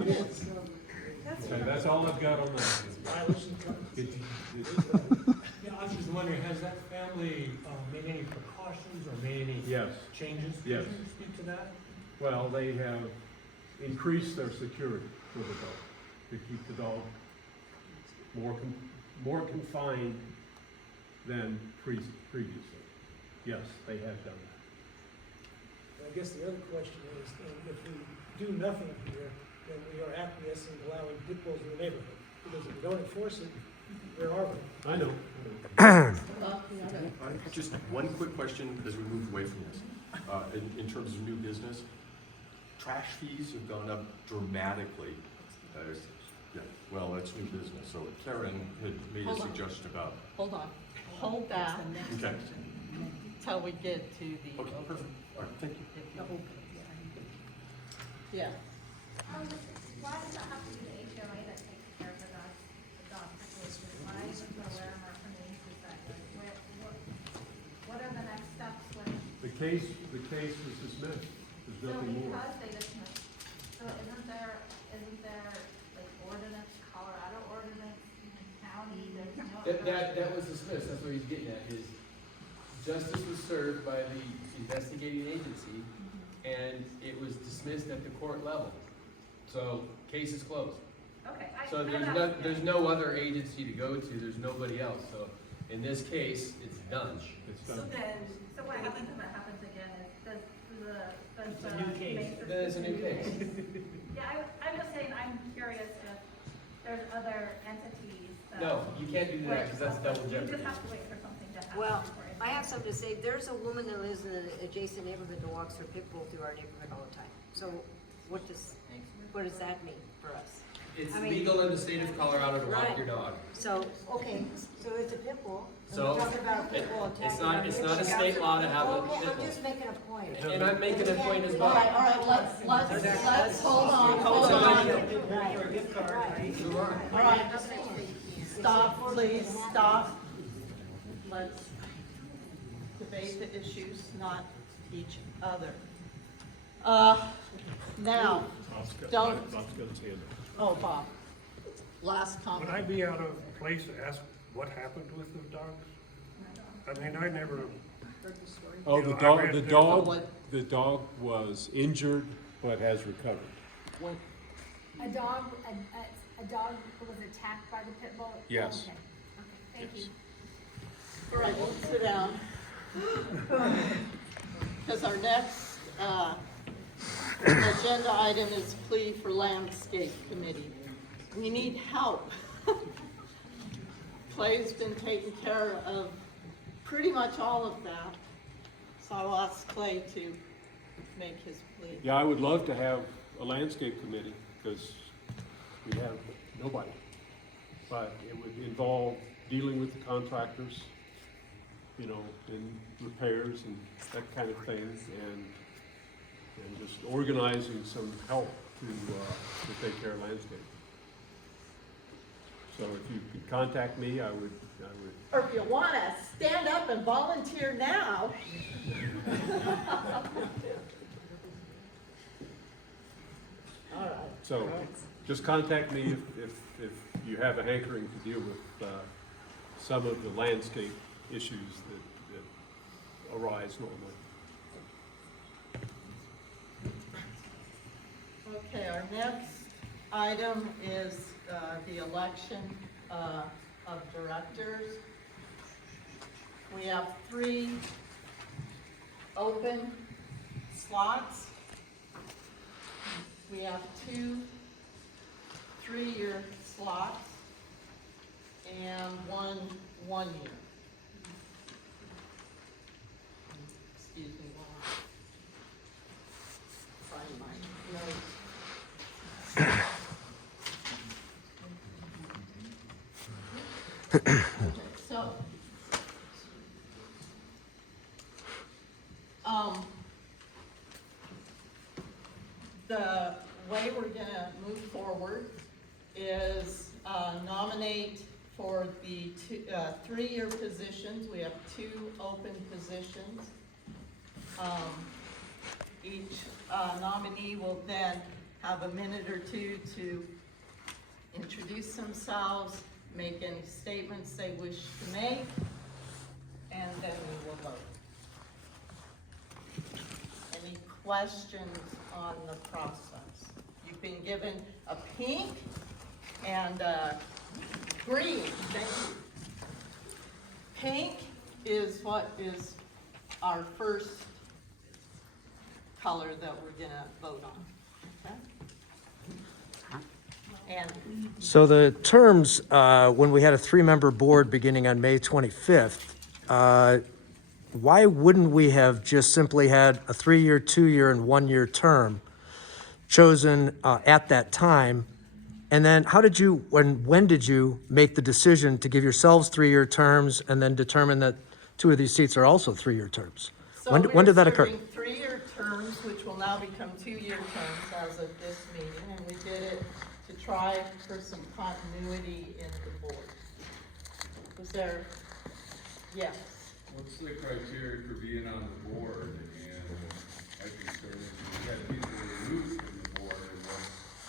Okay, that's all I've got on that. Yeah, I was just wondering, has that family made any precautions or made any Yes. changes? Yes. Could you speak to that? Well, they have increased their security for the dog, to keep the dog more confined than previously. Yes, they have done that. I guess the other question is, if we do nothing here, then we are acquiescing, allowing pit bulls in the neighborhood. Because if we don't enforce it, where are we? I know. Just one quick question as we move away from this. In terms of new business, trash fees have gone up dramatically. Well, that's new business. So Karen had made a suggestion about. Hold on, hold that Okay. till we get to the. Okay, perfect. All right, thank you. Yeah. Why does it have to be the HOA that takes care of the dog situation? Why isn't the Larimer Humane Society? What are the next steps when? The case was dismissed. There's nothing more. Because they dismissed, so isn't there like ordinance, Colorado ordinance, county, there's no. That was dismissed, that's what he's getting at, is justice was served by the investigating agency, and it was dismissed at the court level. So, case is closed. Okay. So there's no other agency to go to, there's nobody else, so in this case, it's done. It's So done. what happens if that happens again, does It's a new case. Then it's a new case. Yeah, I'm just saying, I'm curious if there's other entities that. No, you can't do that, because that's double You jeopardy. just have to wait for something to happen. Well, before you- I have something to say. There's a woman that lives in an adjacent neighborhood that walks her pit bull through our neighborhood all the time. So what does that mean for us? It's I mean- legal in the state of Colorado to walk Right. your dog. So, okay, so it's a pit bull. and So, we're talking about a pit bull attacking it's not our a neighborhood. state law to have a Okay, pit I'm bull. just making a point. And I'm making a point as All well. right, let's, hold on. Right. Move on. All right, stop, please, stop. Let's debate the issues, not each other. Now, don't, Bob's got his hand up. oh, Bob, last Would comment. I be out of place to ask what happened with the dogs? I mean, I never, Oh, You the know, I dog, read the the- dog, the dog was injured but has recovered. A dog was attacked by the pit bull? Yes. Okay, thank you. All right, we'll sit down. Because our next, agenda item is plea for landscape committee. We need help. Clay's been taking care of pretty much all of that. So I'll ask Clay to make his plea. Yeah, I would love to have a landscape committee, because we have nobody. But it would involve dealing with the contractors, you know, and repairs and that kind of thing, and just organizing some help to take care of landscape. So if you could contact me, I would. Or if you wanna stand up and volunteer now. All right. So just contact me if you have a hankering to deal with some of the landscape issues that arise normally. Okay, our next item is the election of directors. We have 3 open slots. We have 2 3-year slots and 1 1-year. Excuse me while I find my notes. So, the way we're gonna move forward is nominate for the 3-year positions. We have 2 open positions. Each nominee will then have a minute or 2 to introduce themselves, make any statements they wish to make, and then we will vote. Any questions on the process? You've been given a pink and a green. Thank you. Pink is what is our first color that we're gonna vote on. Okay? And So the terms, when we had a 3-member board beginning on May 25th, why wouldn't we have just simply had a 3-year, 2-year, and 1-year term chosen at that time? And then when did you make the decision to give yourselves 3-year terms and then determine that 2 of these seats are also 3-year terms? so When did that occur? we're serving 3-year terms, which will now become 2-year terms as of this meeting, and we did it to try for some continuity in the board. Was there, yes? What's the criteria for being on the board? And my concern is we had people removed from the board and what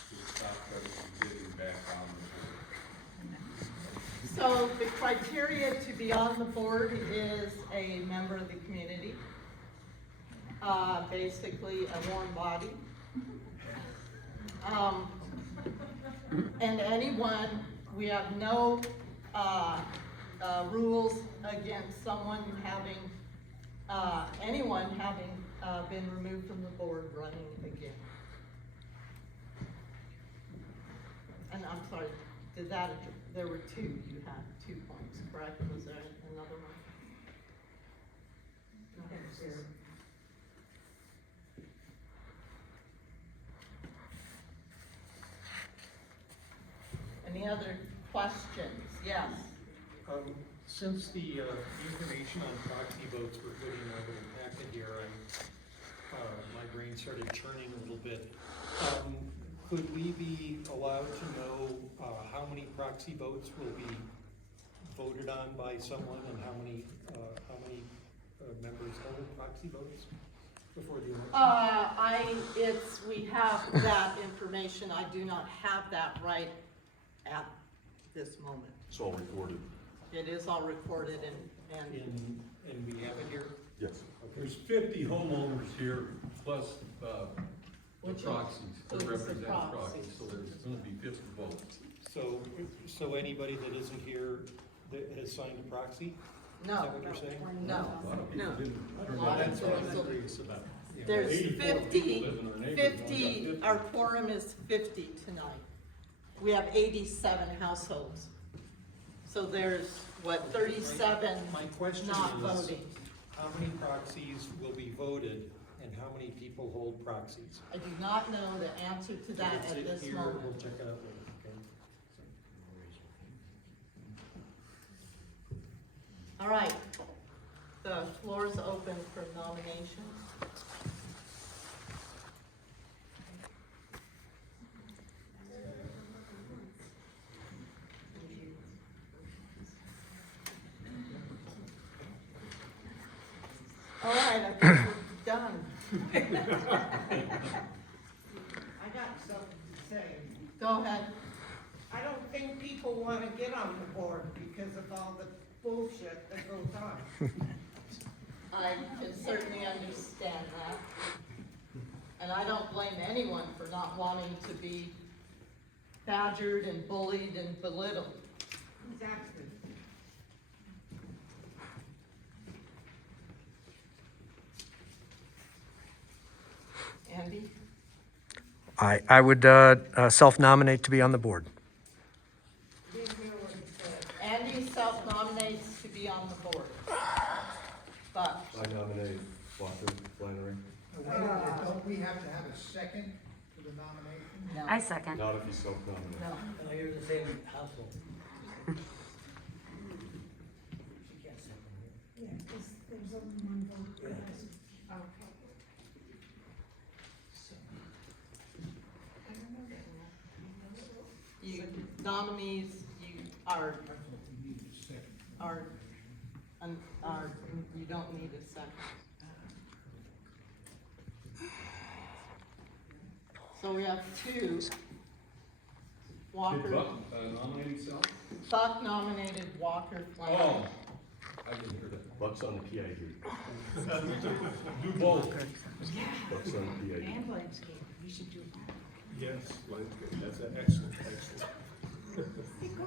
to stop them from getting back on the board. So the criteria to be on the board is a member of the community, basically a warm body. And anyone, we have no rules against someone having, anyone having been removed from the board running again. And I'm sorry, there were 2, you had 2 points, correct? Was there another one? Okay. Any other questions? Yes. Since the information on proxy votes were put in our little packet here, my brain started churning a little bit. Could we be allowed to know how many proxy votes will be voted on by someone and how many members hold proxy votes before the election? We have that information. I do not have that right at this moment. It's all recorded. It is all recorded and And we have it here? Yes. There's 50 homeowners here, plus the Which proxies that includes the represent proxies. proxies, so there's gonna be 50 votes. So anybody that isn't here that has signed a proxy? No. Is that what you're saying? No, A lot of people no. didn't turn Well, out. that's what I'm curious about. Yeah. There's 84 people 50, live in our neighborhood, 50, our quorum is 50 tonight. We have 87 households. So there's, 37 My question not is, voting. how many proxies will be voted and how many people hold proxies? I do not know the answer to that If it's at this here, moment. we'll check it out later, okay? All right, the floor is open for nominations. All right, I think we're done. I got something to say. Go ahead. I don't think people wanna get on the board because of all the bullshit that goes on. I can certainly understand that. And I don't blame anyone for not wanting to be badgered and bullied and belittled. Exactly. Andy? I would self-nominate to be on the board. Didn't hear what you said. Andy self-nominates to be on the board. But I nominate Walker Flannery. Wait a minute, don't we have to have a second for the nomination? no. I second. Not if you self-nominate. No. You're the same household. Yeah, because there's only one vote per Yeah. person. Okay. You nominees, you are, That's what we need, a second. are, you don't need a second. So we have two. Walker, nominate himself? Buck nominated Walker Flannery. Oh, I didn't hear that. Buck's on the PID. Do both. Buck's on the PID. And landscape, you should do that. Yes, that's an excellent, excellent. They go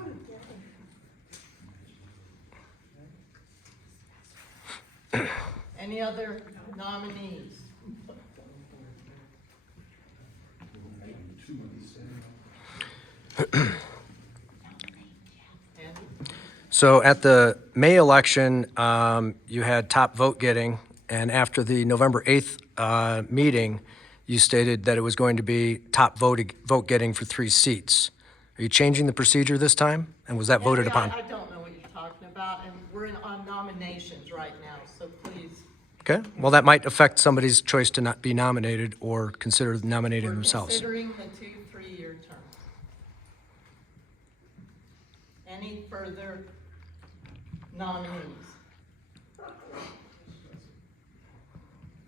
together. Any other nominees? Andy? So at the May election, you had top vote getting, and after the November 8th meeting, you stated that it was going to be top vote getting for 3 seats. Are you changing the procedure this time? And was that voted Andy, upon? I don't know what you're talking about, and we're on nominations right now, so please. Okay, well, that might affect somebody's choice to not be nominated or consider nominating We're themselves. considering the 2 3-year terms. Any further nominees?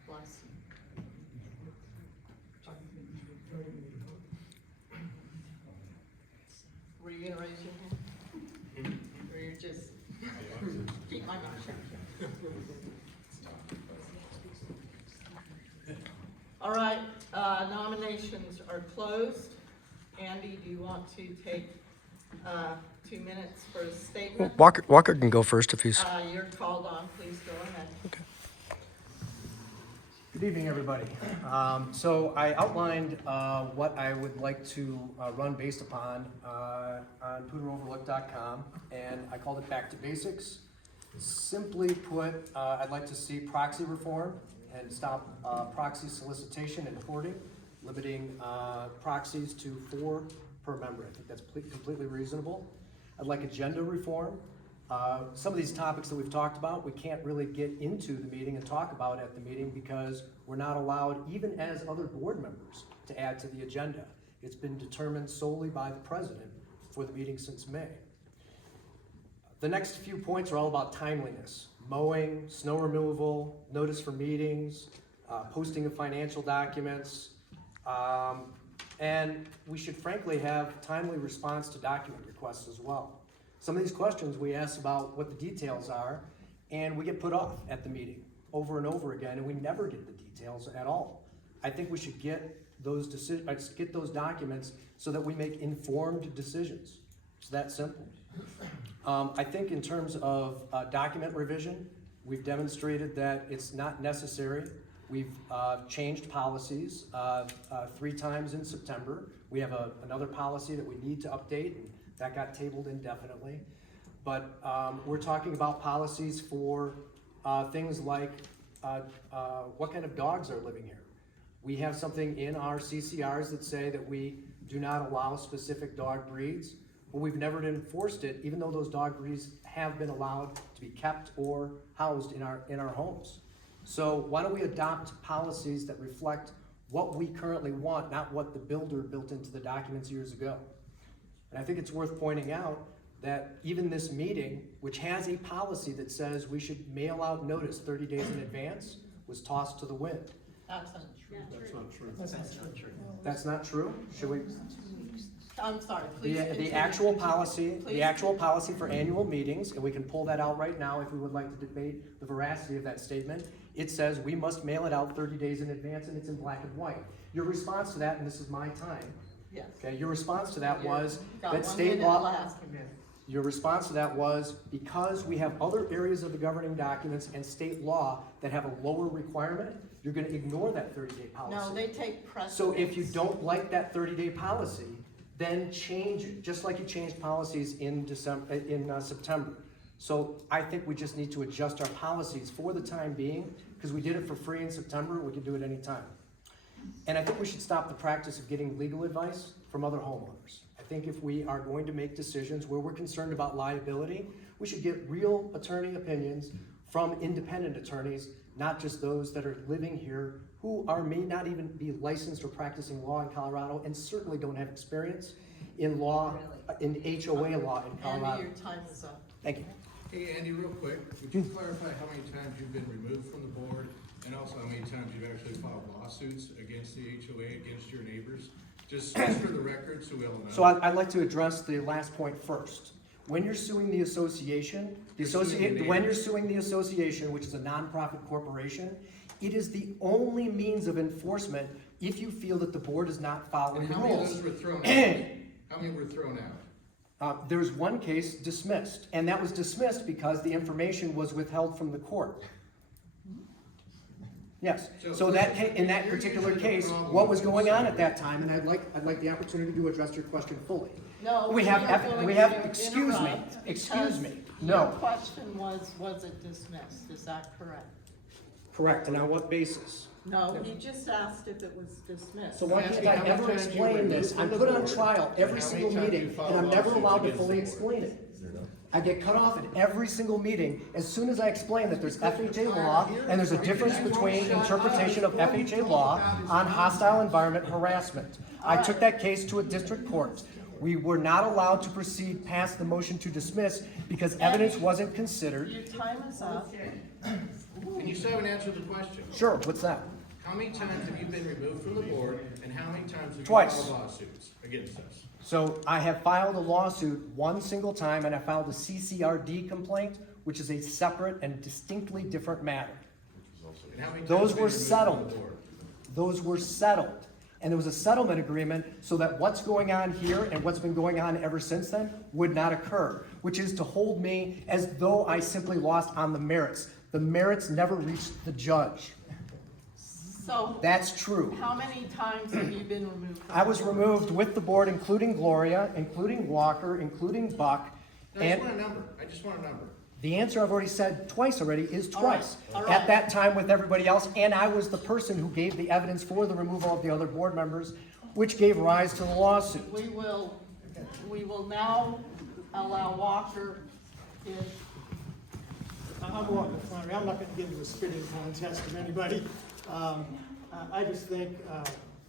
Bless you. Were you gonna raise your hand? Or you just keep my mouth shut? All right, nominations are closed. Andy, do you want to take 2 minutes for a statement? Walker can go first if he's... You're called on, please go ahead. Good evening, everybody. So I outlined what I would like to run based upon on PooterOverlook.com, and I called it Back to Basics. Simply put, I'd like to see proxy reform and stop proxy solicitation and hoarding, limiting proxies to 4 per member. I think that's completely reasonable. I'd like agenda reform. Some of these topics that we've talked about, we can't really get into the meeting and talk about at the meeting because we're not allowed, even as other board members, to add to the agenda. It's been determined solely by the president for the meeting since May. The next few points are all about timeliness. Mowing, snow removal, notice for meetings, posting of financial documents, and we should frankly have timely response to document requests as well. Some of these questions we ask about what the details are, and we get put off at the meeting over and over again, and we never get the details at all. I think we should get those get those documents so that we make informed decisions. It's that simple. I think in terms of document revision, we've demonstrated that it's not necessary. We've changed policies 3 times in September. We have another policy that we need to update, and that got tabled indefinitely. But we're talking about policies for things like what kind of dogs are living here. We have something in our CCRs that say that we do not allow specific dog breeds, but we've never enforced it, even though those dog breeds have been allowed to be kept or housed in our homes. So why don't we adopt policies that reflect what we currently want, not what the builder built into the documents years ago. And I think it's worth pointing out that even this meeting, which has a policy that says we should mail out notice 30 days in advance, was tossed to the wind. That's not true. That's not true. That's not true. That's not true? Should we? I'm sorry, please The continue. actual policy, Please. the actual policy for annual meetings, and we can pull that out right now if we would like to debate the veracity of that statement. It says we must mail it out 30 days in advance, and it's in black and white. Your response to that, and this is my time, Yes. okay, your response to that was Got that 1 state minute law, left. your response to that was because we have other areas of the governing documents and state law that have a lower requirement, you're gonna ignore that 30-day policy. No, they take precedence. So if you don't like that 30-day policy, then change it, just like you changed policies in September. So I think we just need to adjust our policies for the time being, because we did it for free in September, we can do it anytime. And I think we should stop the practice of getting legal advice from other homeowners. I think if we are going to make decisions where we're concerned about liability, we should get real attorney opinions from independent attorneys, not just those that are living here who may not even be licensed or practicing law in Colorado and certainly don't have experience in law, in HOA law in Colorado. Andy, your time is up. Thank you. Hey, Andy, real quick, would you clarify how many times you've been removed from the board, and also how many times you've actually filed lawsuits against the HOA, against your neighbors? Just for the record, so we all know. So I'd like to address the last point first. When you're suing the association, when you're suing the association, which is a nonprofit corporation, it is the only means of enforcement if you feel that the board is not following And the how many of rules. those were thrown out? How many were thrown out? There's one case dismissed, and that was dismissed because the information was withheld from the court. Yes, so in that particular case, what was going on at that time, and I'd like the opportunity to address your question fully. No, We you're have, going we have, to excuse me, interrupt excuse me, because no. Your question was it dismissed? Is that correct? Correct, and on what basis? No, he just asked if it was dismissed. So why can't I ever explain this? I'm put on trial every single meeting, and I'm never allowed to fully explain it. I get cut off at every single meeting as soon as I explain that there's FHA law, and there's a difference between interpretation of FHA law on hostile environment harassment. I took that case to a district court. We were not allowed to proceed past the motion to dismiss because evidence wasn't considered. Your time is up. And you still haven't answered the question. Sure, what's that? How many times have you been removed from the board, and how many times have you Twice. filed lawsuits against us? So I have filed a lawsuit one single time, and I filed a CCRD complaint, which is a separate and distinctly different matter. And how many times Those have you were been removed from settled. the board? Those were settled. And there was a settlement agreement so that what's going on here and what's been going on ever since then would not occur, which is to hold me as though I simply lost on the merits. The merits never reached the judge. So, That's true. how many times have you been removed? From I was the board? removed with the board, including Gloria, including Walker, including Buck. I just want a number, I just want a number. The answer I've already said twice already is All right, twice. all right. At that time with everybody else, and I was the person who gave the evidence for the removal of the other board members, which gave rise to the lawsuit. We will now allow Walker if I'm walking Flannery, I'm not gonna get into a spitting contest with anybody. I just think,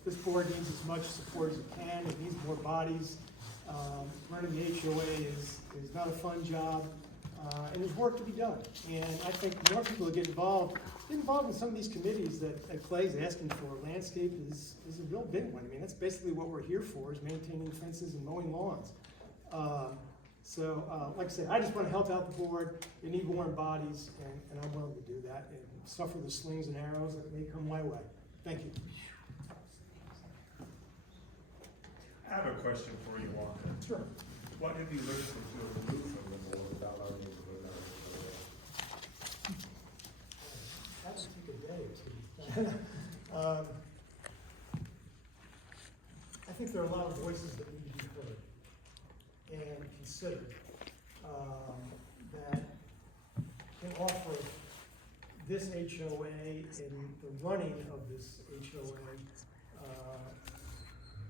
this board needs as much support as it can, it needs more bodies. Running the HOA is not a fun job, and there's work to be done. And I think more people that get involved in some of these committees that Clay's asking for. Landscape is a real big one. I mean, that's basically what we're here for, is maintaining fences and mowing lawns. So, like I said, I just want to help out the board. You need warm bodies, and I'm willing to do that and suffer the slings and arrows that may come my way. Thank you. I have a question for you, Walker. Sure. What have you learned from being removed from the board without our neighborhood knowledge? That would take a day or two. I think there are a lot of voices that need to be heard and considered that can offer this HOA and the running of this HOA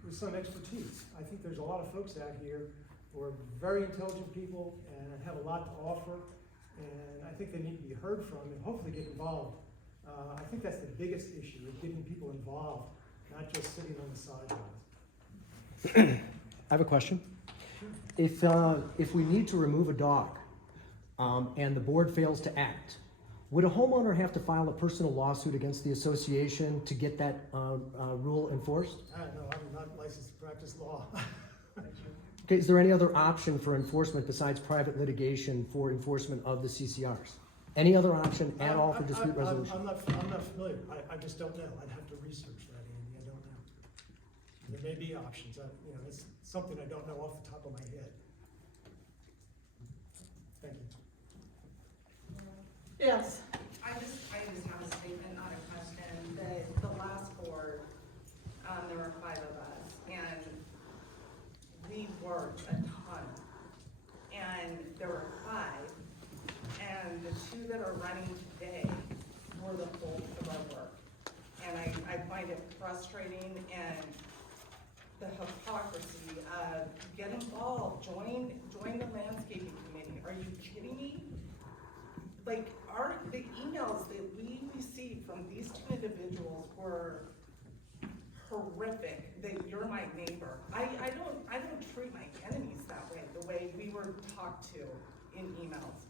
with some expertise. I think there's a lot of folks out here who are very intelligent people and have a lot to offer, and I think they need to be heard from and hopefully get involved. I think that's the biggest issue, is getting people involved, not just sitting on the sidelines. I have a question. If we need to remove a dog, and the board fails to act, would a homeowner have to file a personal lawsuit against the association to get that rule enforced? I don't know, I'm not licensed to practice law. Okay, is there any other option for enforcement besides private litigation for enforcement of the CCRs? Any other option at all for dispute resolution? I'm not familiar, I just don't know, I'd have to research that, Andy, I don't know. There may be options, it's something I don't know off the top of my head. Thank you. Yes. I just have a statement, not a question. The last board, there were 5 of us, and we worked a ton. And there were 5, and the 2 that are running today were the bulk of our work. And I find it frustrating, and the hypocrisy of get involved, join the landscaping committee. Are you kidding me? Like, the emails that we received from these 2 individuals were horrific, that you're my neighbor. I don't treat my enemies that way, the way we were talked to in emails.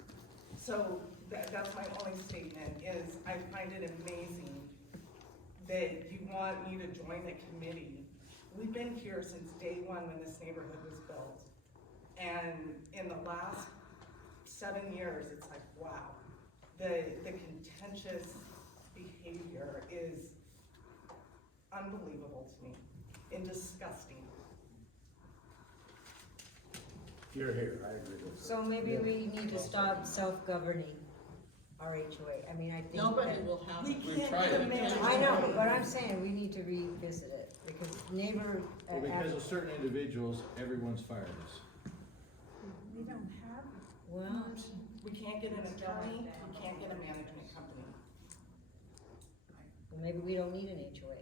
So that's my only statement, is I find it amazing that you want me to join the committee. We've been here since day 1 when this neighborhood was built. And in the last 7 years, it's like, wow. The contentious behavior is unbelievable to me and disgusting. You're here, I agree with you. So maybe we need to stop self-governing our HOA. I mean, I think Nobody that- will have We it. can't tried get a it. manager. I know, but I'm saying we need to revisit it, because neighbor. Well, because of certain individuals, everyone's fired us. We don't have. Well, We can't get an attorney, we can't get a management company. maybe we don't need an HOA.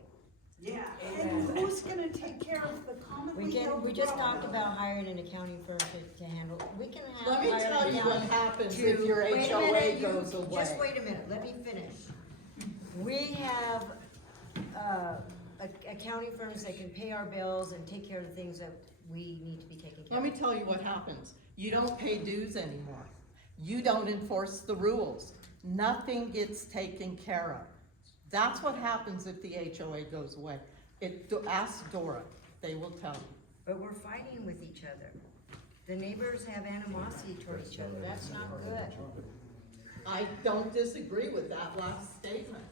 Yeah. And who's gonna take care of the commonly held We just talked property? about hiring an accounting firm to handle, we can have. Let me hire an tell you what accountant happens to- if your wait a HOA minute, you- goes away. Just wait a minute, let me finish. We have, accounting firms that can pay our bills and take care of the things that we need to be taken care Let of. me tell you what happens. You don't pay dues anymore. You don't enforce the rules. Nothing gets taken care of. That's what happens if the HOA goes away. Ask Dora, they will tell you. But we're fighting with each other. The neighbors have animosity toward each other, that's not good. I don't disagree with that last statement.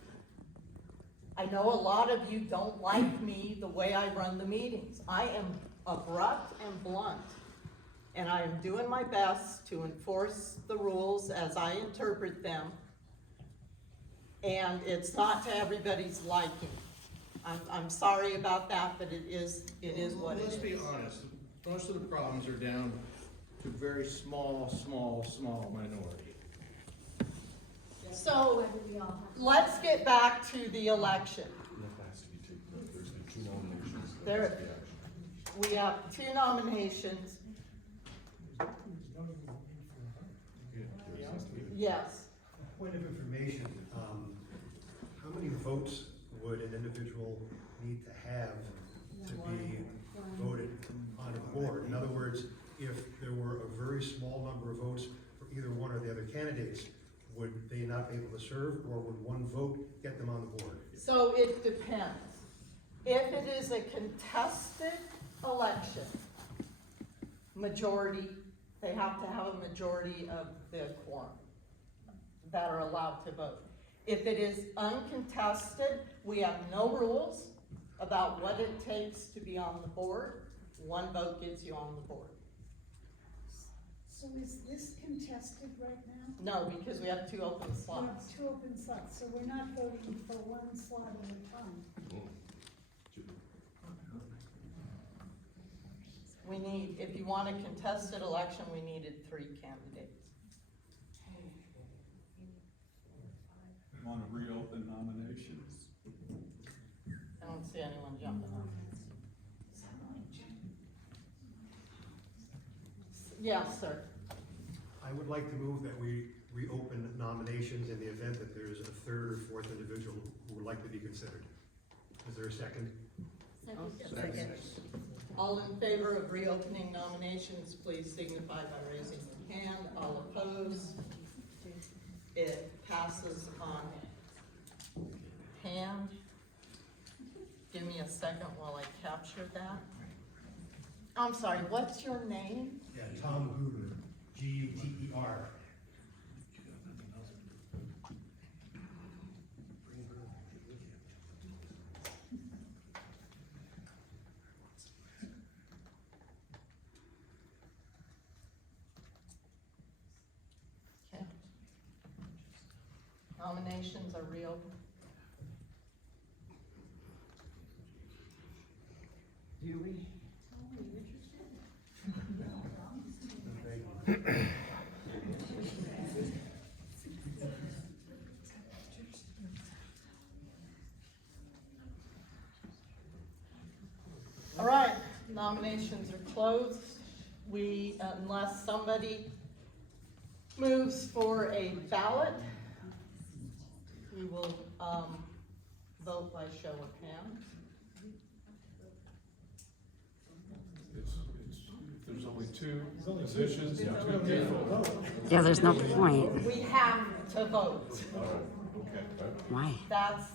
I know a lot of you don't like me the way I run the meetings. I am abrupt and blunt, and I am doing my best to enforce the rules as I interpret them. And it's not to everybody's liking. I'm sorry about that, but it is what it is. Let's be honest, most of the problems are down to very small minority. So, let's get back to the election. There's the 2 nominations. There, we have 2 nominations. Yes. Point of information, how many votes would an individual need to have to be voted on a board? In other words, if there were a very small number of votes for either one or the other candidates, would they not be able to serve, or would one vote get them on the board? So it depends. If it is a contested election, majority, they have to have a majority of the quorum that are allowed to vote. If it is uncontested, we have no rules about what it takes to be on the board. 1 vote gets you on the board. So is this contested right now? No, because we have 2 open We slots. have 2 open slots, so we're not voting for 1 slot at a time. We need, if you want a contested election, we needed 3 candidates. Want to reopen nominations? I don't see anyone jumping up. Yes, sir. I would like to move that we reopen nominations in the event that there's a third or fourth individual who would like to be considered. Is there a second? Second. All in favor of reopening nominations, please signify by raising your hand. All opposed? It passes on hand. Give me a second while I capture that. I'm sorry, what's your name? Yeah, Tom Guter, Guter. Okay. Nominations are reopened. Do we? All right, nominations are closed. Unless somebody moves for a ballot, we will, vote by show of hands. There's only two positions and two people. Yeah, there's no point. We have to vote. Why? That's,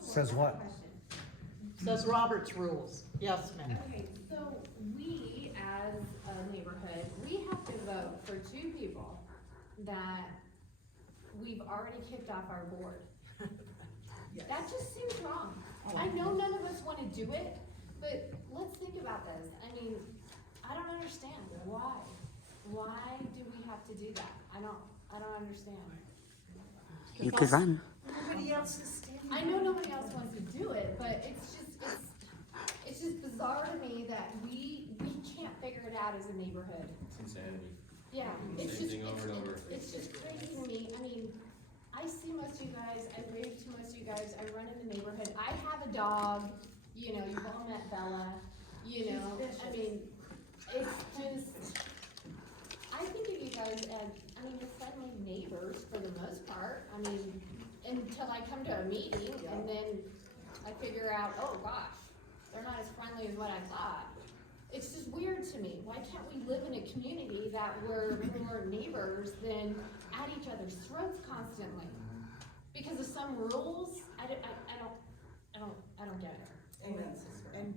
Says what? says Robert's rules. Yes, ma'am. Okay, so we, as a neighborhood, we have to vote for two people that we've already kicked off our board. That just seems wrong. I know none of us wanna do it, but let's think about this. I mean, I don't understand. Why? Why do we have to do that? I don't understand. You could run. Nobody else is standing. I know nobody else wants to do it, but it's just bizarre to me that we can't figure it out as a neighborhood. It's insanity. Yeah, It's just crazy to me. I mean, I see most of you guys, I wave to most of you guys, I run in the neighborhood, I have a dog, you know, you've all met Bella, you know, I mean, it's just, I think of you guys as, I mean, you're friendly neighbors for the most part. I mean, until I come to a meeting and then I figure out, oh gosh, they're not as friendly as what I thought. It's just weird to me. Why can't we live in a community that we're more neighbors than at each other's throats constantly? Because of some rules, I don't get it. And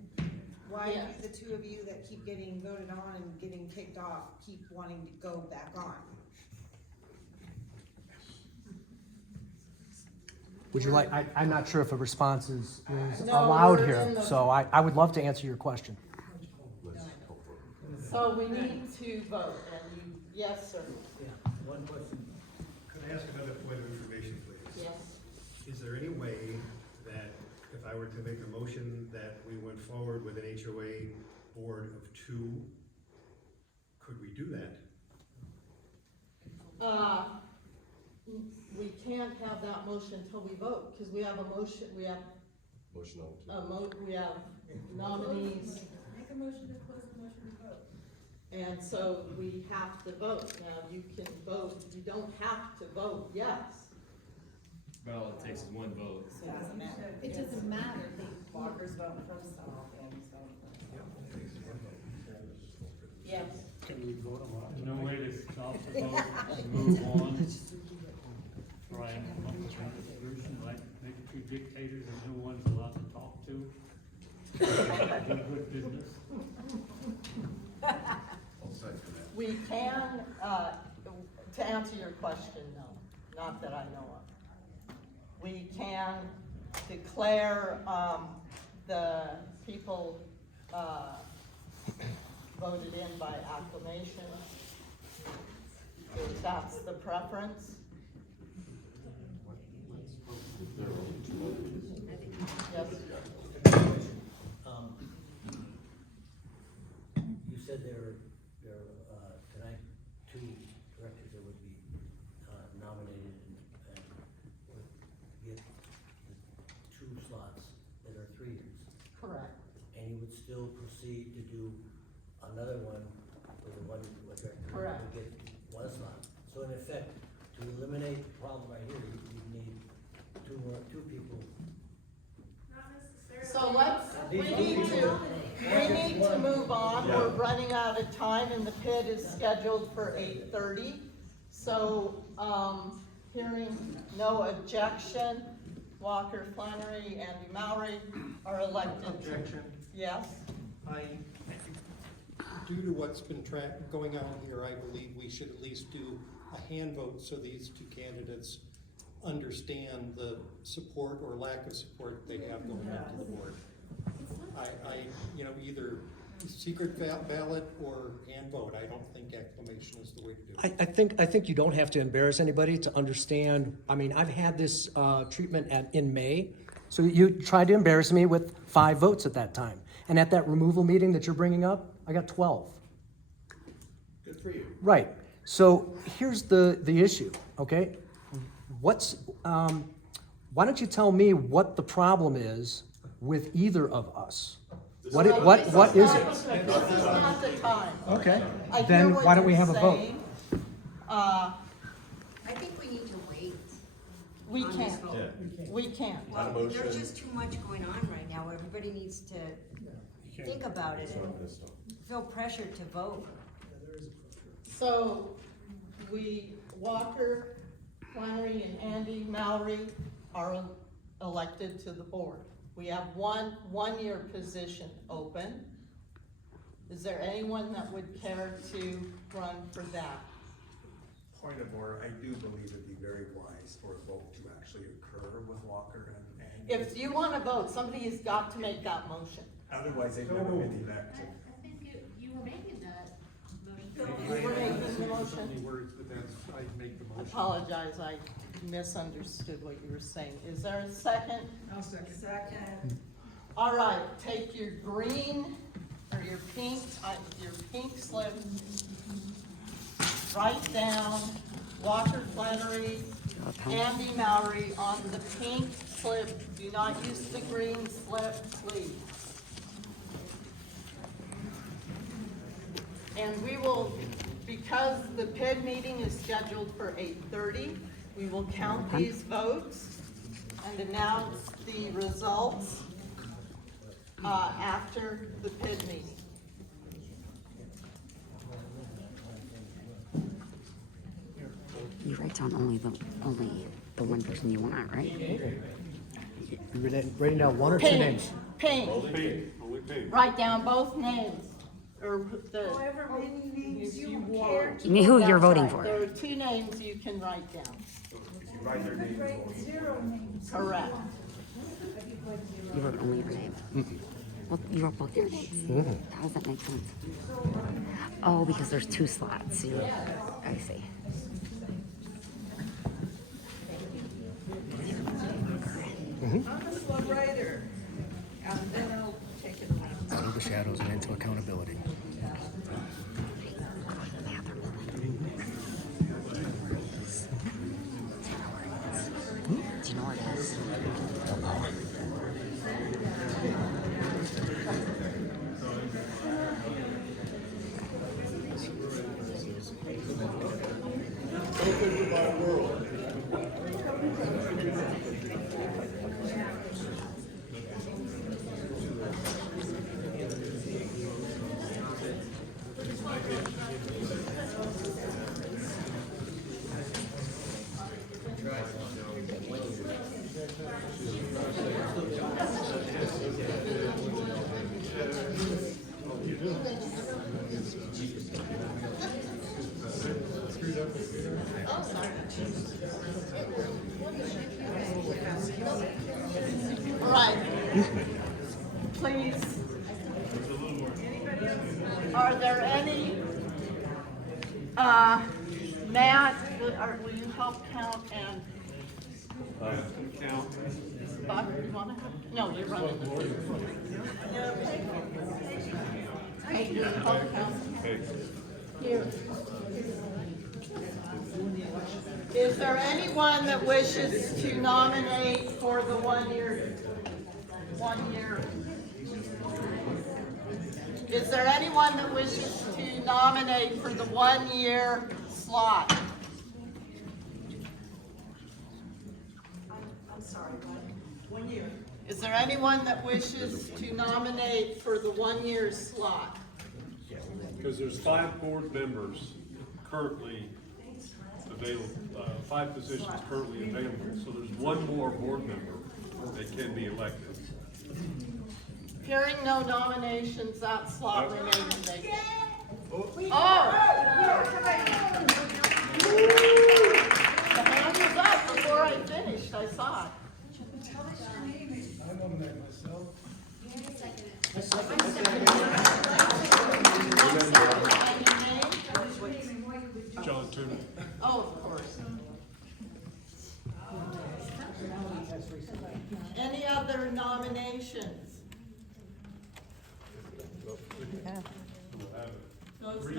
why do the two of you that keep getting voted on and getting kicked off keep wanting to go back on? Would you like, I'm not sure if a response is No, allowed we're here, in the- so I would love to answer your question. So we need to vote, and you, yes, sir. Yeah, one question. Could I ask another point of information, please? Yes. Is there any way that if I were to make a motion that we went forward with an HOA board of two, could we do that? We can't have that motion until we vote, because we have a motion, we have Motion on we have nominees, Make a motion to close the motion to vote. and so we have to vote. Now, you can vote, you don't have to vote yes. But all it takes is one vote. So it doesn't matter. It doesn't matter. Walker's voting first, so Andy's voting first. Yes. Can we vote them off? No way to stop the vote and move on. Try and come up with a solution, like make a few dictators and no one's allowed to talk to. Do good business. I'll second that. We can, to answer your question, no, not that I know of. We can declare, the people, voted in by acclamation, if that's the preference. Yes. You said tonight, two directors that would be nominated, and would still proceed to do another one with the one, with the, Correct. to get one slot. So in effect, to eliminate the problem right here, you need two people. So we need to move on. Yeah. We're running out of time and the PID is scheduled for 8:30. So, hearing no objection, Walker, Flannery, Andy Mowry are elected. Objection. Yes? Due to what's been going on here, I believe we should at least do a hand vote so these two candidates understand the support or lack of support they have going on to the board. Either secret ballot or hand vote. I don't think acclamation is the way to do it. I think you don't have to embarrass anybody to understand. I mean, I've had this treatment in May, so you tried to embarrass me with 5 votes at that time. And at that removal meeting that you're bringing up, I got 12. Good for you. Right. So here's the issue, okay? Why don't you tell me what the problem is with either of us? What is it? This is not the time. Okay. I hear Then what why don't we you're have a vote? saying. I think we need to wait. We on can't. this vote. We can't. On a Well, motion. there's just too much going on right now. Everybody needs to think about it and feel pressured to vote. So, Walker, Flannery, and Andy Mowry are elected to the board. We have one-year position open. Is there anyone that would care to run for that? Point of order, I do believe it'd be very wise for a vote to actually occur with Walker and If you want to vote, somebody has got to make that motion. otherwise they've never been elected. I think you were making that motion. You were making the motion. Any words, but that's, I make the I motion. apologize, I misunderstood what you were saying. Is there a second? I'll second. All right, take your green or your pink slip, write down Walker, Flannery, Andy Mowry on the pink slip. Do not use the green slip, please. And we will, because the PID meeting is scheduled for 8:30, we will count these votes and announce the results after the PID meeting. You write down only the one person you want, right? You're writing down 1 or 2 names? Pink. Only paid. Write down both names, or the. However many names you care to. You mean who you're That's voting right. for? There are 2 names you can write down. If you write their name, you vote. 0 names. Correct. You wrote only your name. Well, you wrote both your names. How does that make sense? Oh, because there's 2 slots. I see. I'm a slow writer, and then I'll take it away. Out of the shadows and into accountability. Do you know where it is? All right. Please. Are there any, Matt, will you help count and Count. Buck, you wanna help? No, you're running. Hey, you help count. Here. Is there anyone that wishes to nominate for the one year Is there anyone that wishes to nominate for the one-year slot? I'm sorry, what? 1 year. Is there anyone that wishes to nominate for the one-year slot? Because there's 5 board members currently available, 5 positions currently available, so there's 1 more board member that can be elected. Hearing no nominations, that slot remains vacant. Oh! The hand was up before I finished, I saw it. I nominate myself. John Turner. Oh, of course. Any other nominations? Those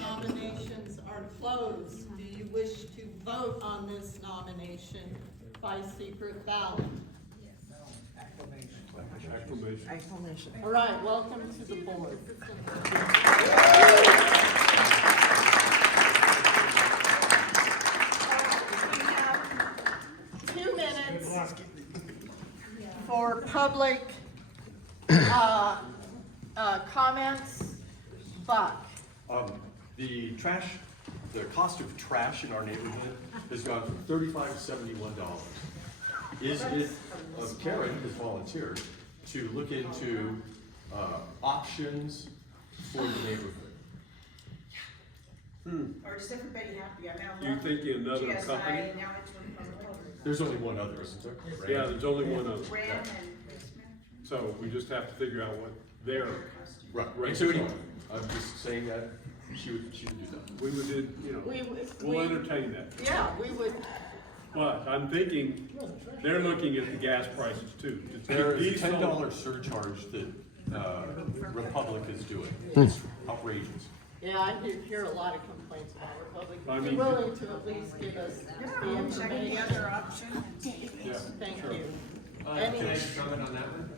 nominations are closed. Do you wish to vote on this nomination by secret ballot? Acclamation. All right, welcome to the board. We have 2 minutes for public comments. Buck. The cost of trash in our neighborhood has gone from $35 to $71. Karen has volunteered to look into options for the neighborhood. Or is everybody happy? I You thinking another GSI, company? now it's from There's only one other, isn't there? Yeah, there's only one other. Ram and So we just have to figure out what their Right. rates So are. I'm just saying that she would do that. We would, we'll entertain that. Yeah, we would. But I'm thinking, they're looking at the gas prices too. There is a These $10 surcharge that Republic is doing. It's outrageous. Yeah, I hear a lot of complaints about Republic. I If mean, you're willing to at least give us the information. the other option. Yeah, Thank sure. you. Can I just comment on that one?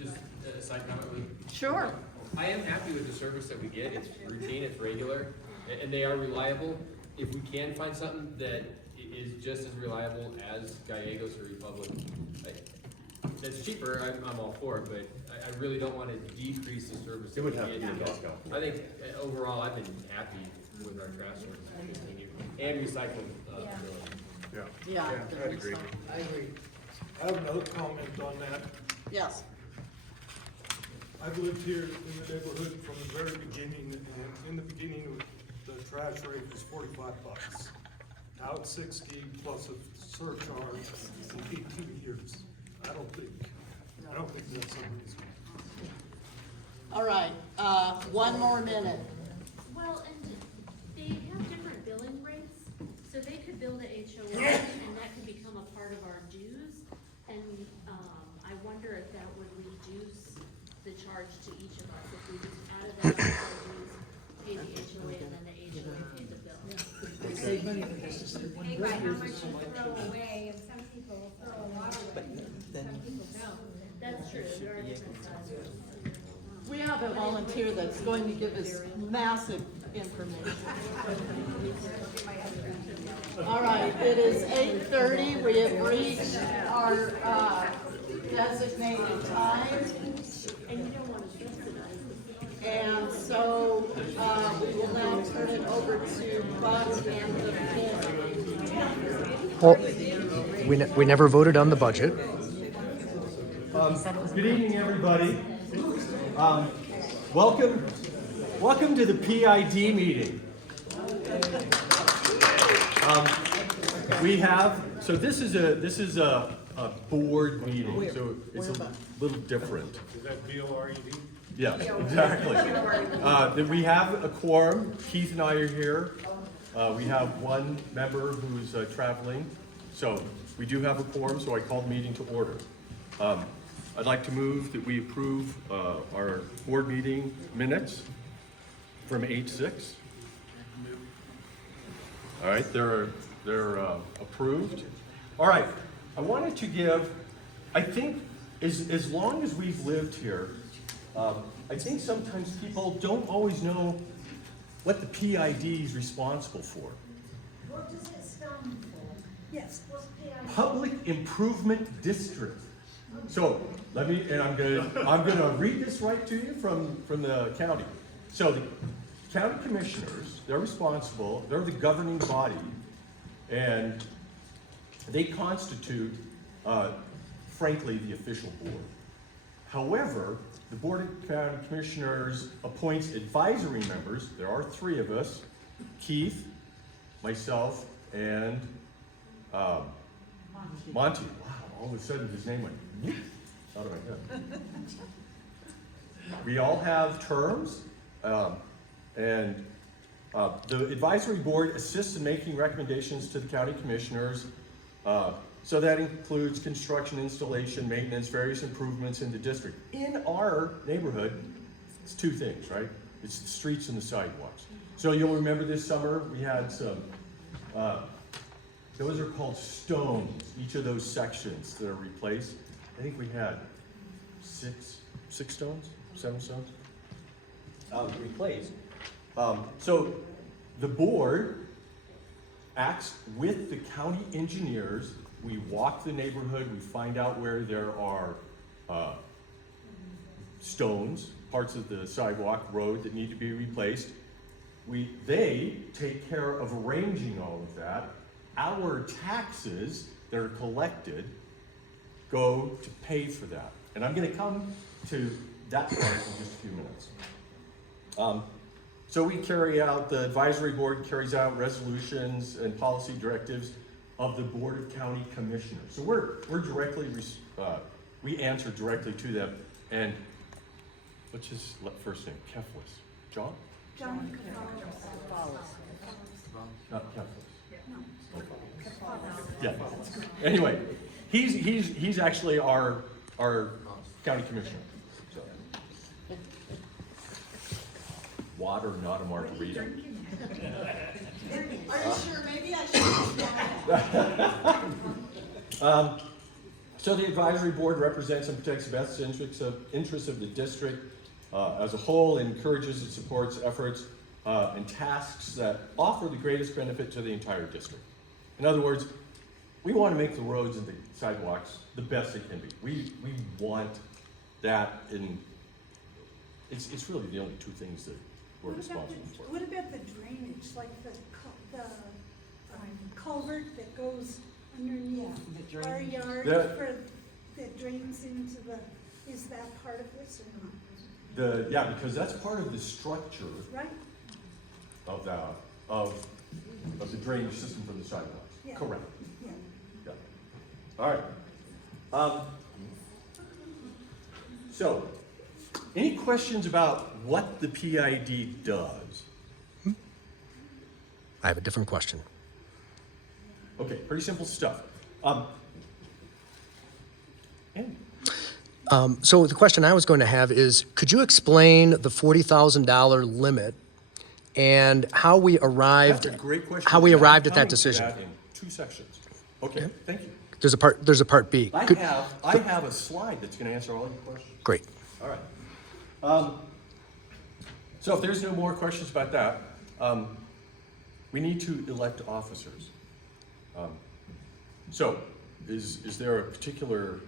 Just a side comment, Lee? Sure. I am happy with the service that we get. It's routine, it's regular, and they are reliable. If we can find something that is just as reliable as Gallegos or Republic, that's cheaper, I'm all for it, but I really don't want to decrease the service. It would that have we to be get. in Moscow. I think overall, I've been happy with our trash service and recycling. Yeah. Yeah. I'd agree. I agree. I have another comment on that. Yes. I've lived here in the neighborhood from the very beginning, and in the beginning, the trash rate was $45. Now it's 60 plus a surcharge in 18 years. I don't think that's unreasonable. All right, 1 more minute. Well, and they have different billing rates, so they could bill the HOA, and that could become a part of our dues. And, I wonder if that would reduce the charge to each of us, if we just out of that, our dues, pay the HOA, and then the HOA pay the bill. Save money in the business. Pay by how much you throw away, and some people throw a lot away, some people don't. That's true, there are different sizes. We have a volunteer that's going to give us massive information. All right, it is 8:30. We have reached our designated time. And you don't want to subsidize the And so we will now turn it over to Buck and the board. Well, we never voted on the budget. Good evening, everybody. Welcome to the PID meeting. We have, so this is a board meeting, so it's a little different. Is that BORED? Yeah, exactly. Then we have a quorum. Keith and I are here. We have one member who's traveling. So we do have a quorum, so I call the meeting to order. I'd like to move that we approve our board meeting minutes from 8/6. All right, they're approved. All right, I wanted to give, I think as long as we've lived here, I think sometimes people don't always know what the PID is responsible for. What does it stand for? Yes. What's PID? Public Improvement District. So let me, and I'm gonna read this right to you from the county. So the county commissioners, they're responsible, they're the governing body, and they constitute, frankly, the official board. However, the Board of County Commissioners appoints advisory members. There are 3 of us, Keith, myself, and Monty. Wow, all of a sudden his name went whoop out of my head. We all have terms, and the advisory board assists in making recommendations to the county commissioners. So that includes construction, installation, maintenance, various improvements in the district. In our neighborhood, it's 2 things, right? It's the streets and the sidewalks. So you'll remember this summer, we had some, those are called stones, each of those sections that are replaced. I think we had 6 stones, 7 stones replaced. So the board acts with the county engineers. We walk the neighborhood, we find out where there are stones, parts of the sidewalk, road that need to be replaced. They take care of arranging all of that. Our taxes that are collected go to pay for that. And I'm gonna come to that part in just a few minutes. So we carry out, the advisory board carries out resolutions and policy directives of the Board of County Commissioners. So we're directly, we answer directly to them. And what's his first name? Keflis. John? John Not Keflis. Yeah. Anyway, he's actually our county commissioner. So. Water, not a margarita. Are you sure? Maybe I should. So the advisory board represents and protects the best interests of the district as a whole, encourages and supports efforts and tasks that offer the greatest benefit to the entire district. In other words, we want to make the roads and the sidewalks the best they can be. We want that in, it's really the only 2 things that we're responsible for. What about the drainage, like the culvert that goes underneath our yard that drains into the, is that part of this or not? Yeah, because that's part of the structure Right? of the drainage system for the sidewalks. Yeah. Correct. Yeah. Yeah. All right. So, any questions about what the PID does? I have a different question. Okay, pretty simple stuff. Andy? So the question I was going to have is, could you explain the $40,000 limit and how we arrived? That's a great question. How we arrived at I'm that coming to decision? that in 2 sections. Okay, thank you. There's a part B. I have a slide that's going to answer all your questions. Great. All right. So if there's no more questions about that, we need to elect officers. So is there a particular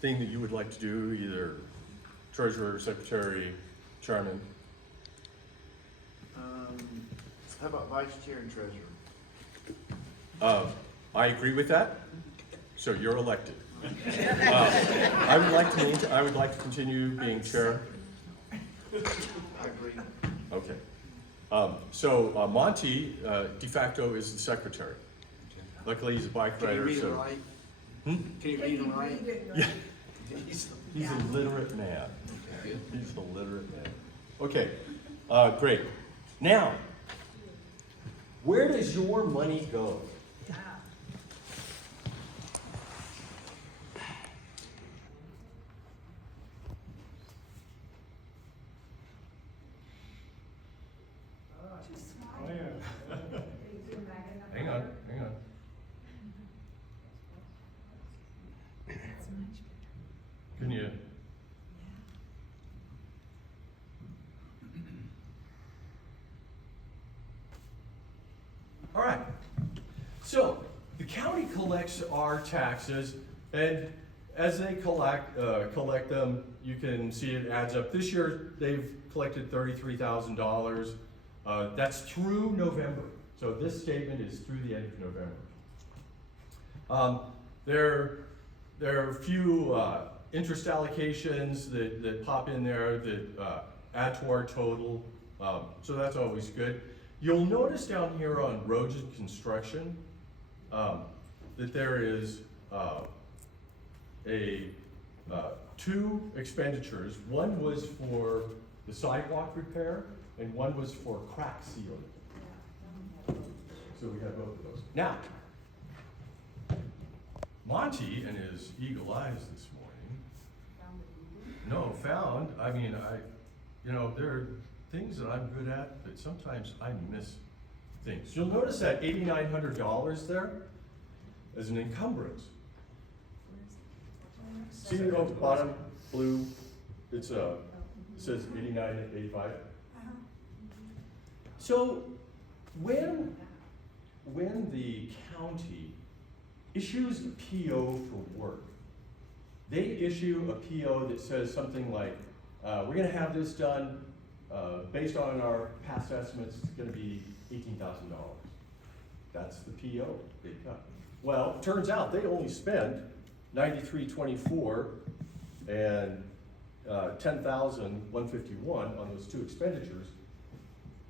thing that you would like to do, either treasurer, secretary, chairman? How about vice chair and treasurer? I agree with that. So you're elected. I would like to continue being chair. I agree. Okay. So Monty, de facto, is the secretary. Luckily, he's a bike rider, Can you read so. and write? Hmm? Can you read and write? Yeah. He's a literate man. He's a literate man. Okay, great. Now, where does your money go? Hang on. you. All right, so the county collects our taxes, and as they collect them, you can see it adds up. This year, they've collected $33,000. That's through November. So this statement is through the end of November. There are a few interest allocations that pop in there that add to our total, so that's always good. You'll notice down here on roads and construction that there is two expenditures. One was for the sidewalk repair and one was for crack sealing. So we have both of those. Now, Monty and his eagle eyes this morning, there are things that I'm good at, but sometimes I miss things. You'll notice that $8,900 there is an encumbrance. See it on the bottom, blue, it says 8985. So when the county issues a PO for work, they issue a PO that says something like, we're gonna have this done based on our past estimates, it's gonna be $18,000. That's the PO they cut. Well, it turns out they only spent $93.24 and $10,151 on those two expenditures.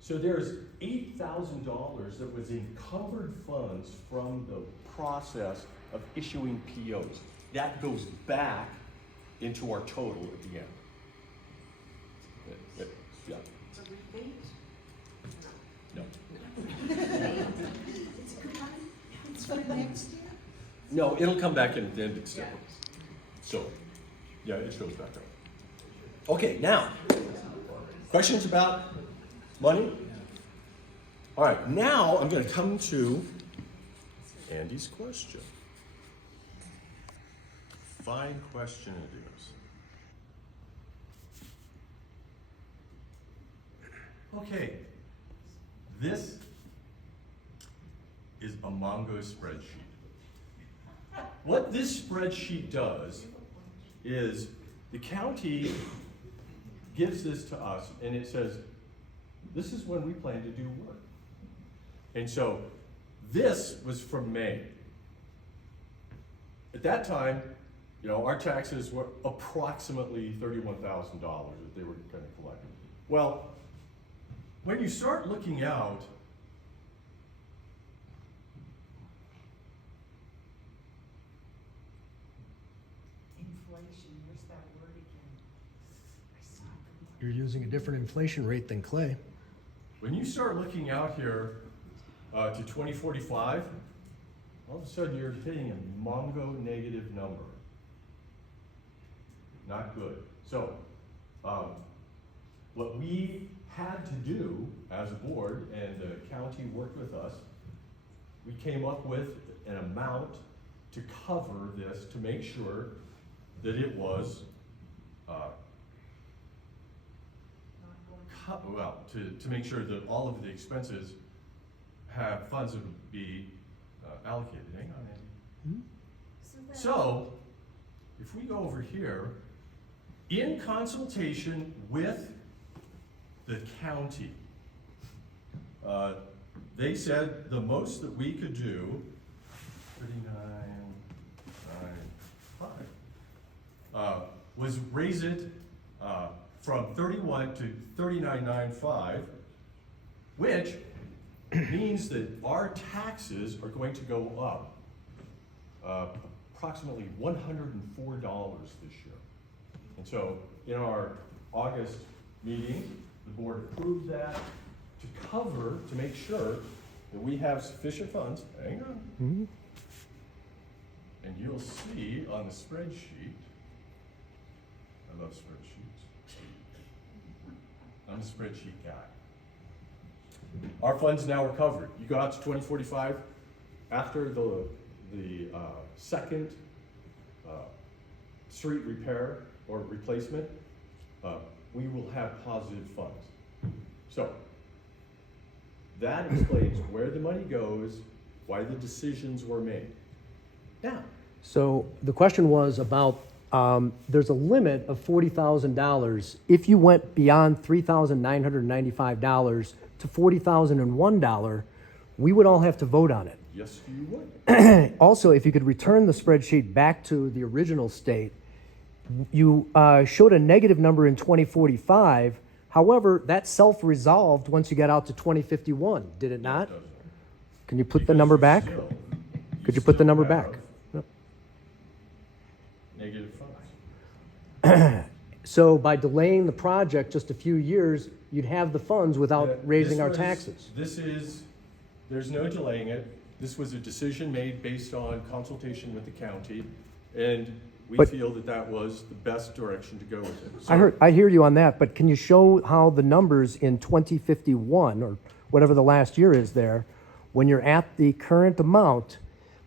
So there's $8,000 that was encumbered funds from the process of issuing POs. That goes back into our total at the end. Yeah. It's a rebate? No. It's for next year? No, it'll come back in at the end of December. So, yeah, it goes back up. Okay, now, questions about money? All right, now I'm going to come to Andy's question. Fine question it is. Okay, this is a Mongo spreadsheet. What this spreadsheet does is the county gives this to us and it says, this is when we plan to do work. And so this was from May. At that time, our taxes were approximately $31,000 that they were going to collect. Well, when you start looking out, Inflation, where's that word again? You're using a different inflation rate than Clay. when you start looking out here to 2045, all of a sudden you're hitting a Mongo negative number. Not good. So, what we had to do as a board, and the county worked with us, we came up with an amount to cover this to make sure that it was, to make sure that all of the expenses have funds that would be allocated. Hang on, Andy. So, if we go over here, in consultation with the county, they said the most that we could do, 39.95, was raise it from 31 to 39.95, which means that our taxes are going to go up approximately $104 this year. And so in our August meeting, the board approved that to cover, to make sure that we have sufficient funds. Hang on. Mm-hmm. And you'll see on the spreadsheet, I love spreadsheets. I'm a spreadsheet guy. Our funds now are covered. You go out to 2045, after the second street repair or replacement, we will have positive funds. So, that explains where the money goes, why the decisions were made. Now, So the question was about, there's a limit of $40,000. If you went beyond $3,995 to $40,001, we would all have to vote on it. yes, you would. Also, if you could return the spreadsheet back to the original state, you showed a negative number in 2045. However, that self-resolved once you got out to 2051, did it not? Can you put the number back? Could you put the number back? Yep. Negative funds. So by delaying the project just a few years, you'd have the funds without raising This our was- taxes. There's no delaying it. This was a decision made based on consultation with the county, and we But- feel that that was the best direction to go with it. I hear you on that, but can you show how the numbers in 2051, or whatever the last year is there, when you're at the current amount,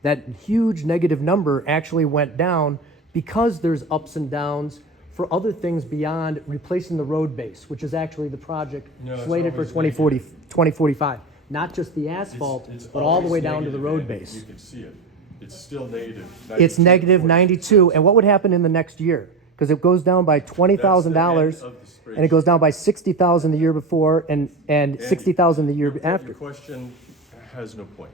that huge negative number actually went down because there's ups and downs for other things beyond replacing the road base, which is actually the project No, it's slated for always 2045. Not just the asphalt, It's but all the way always down to the negative, road and base. You can see it. It's still negative. It's negative 92, and what would happen in the next year? Because it goes down by $20,000, That's the end of the and it goes down by 60,000 the year before, and 60,000 the year Your after. question has no point.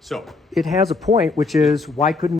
So, It has a point, which is, why couldn't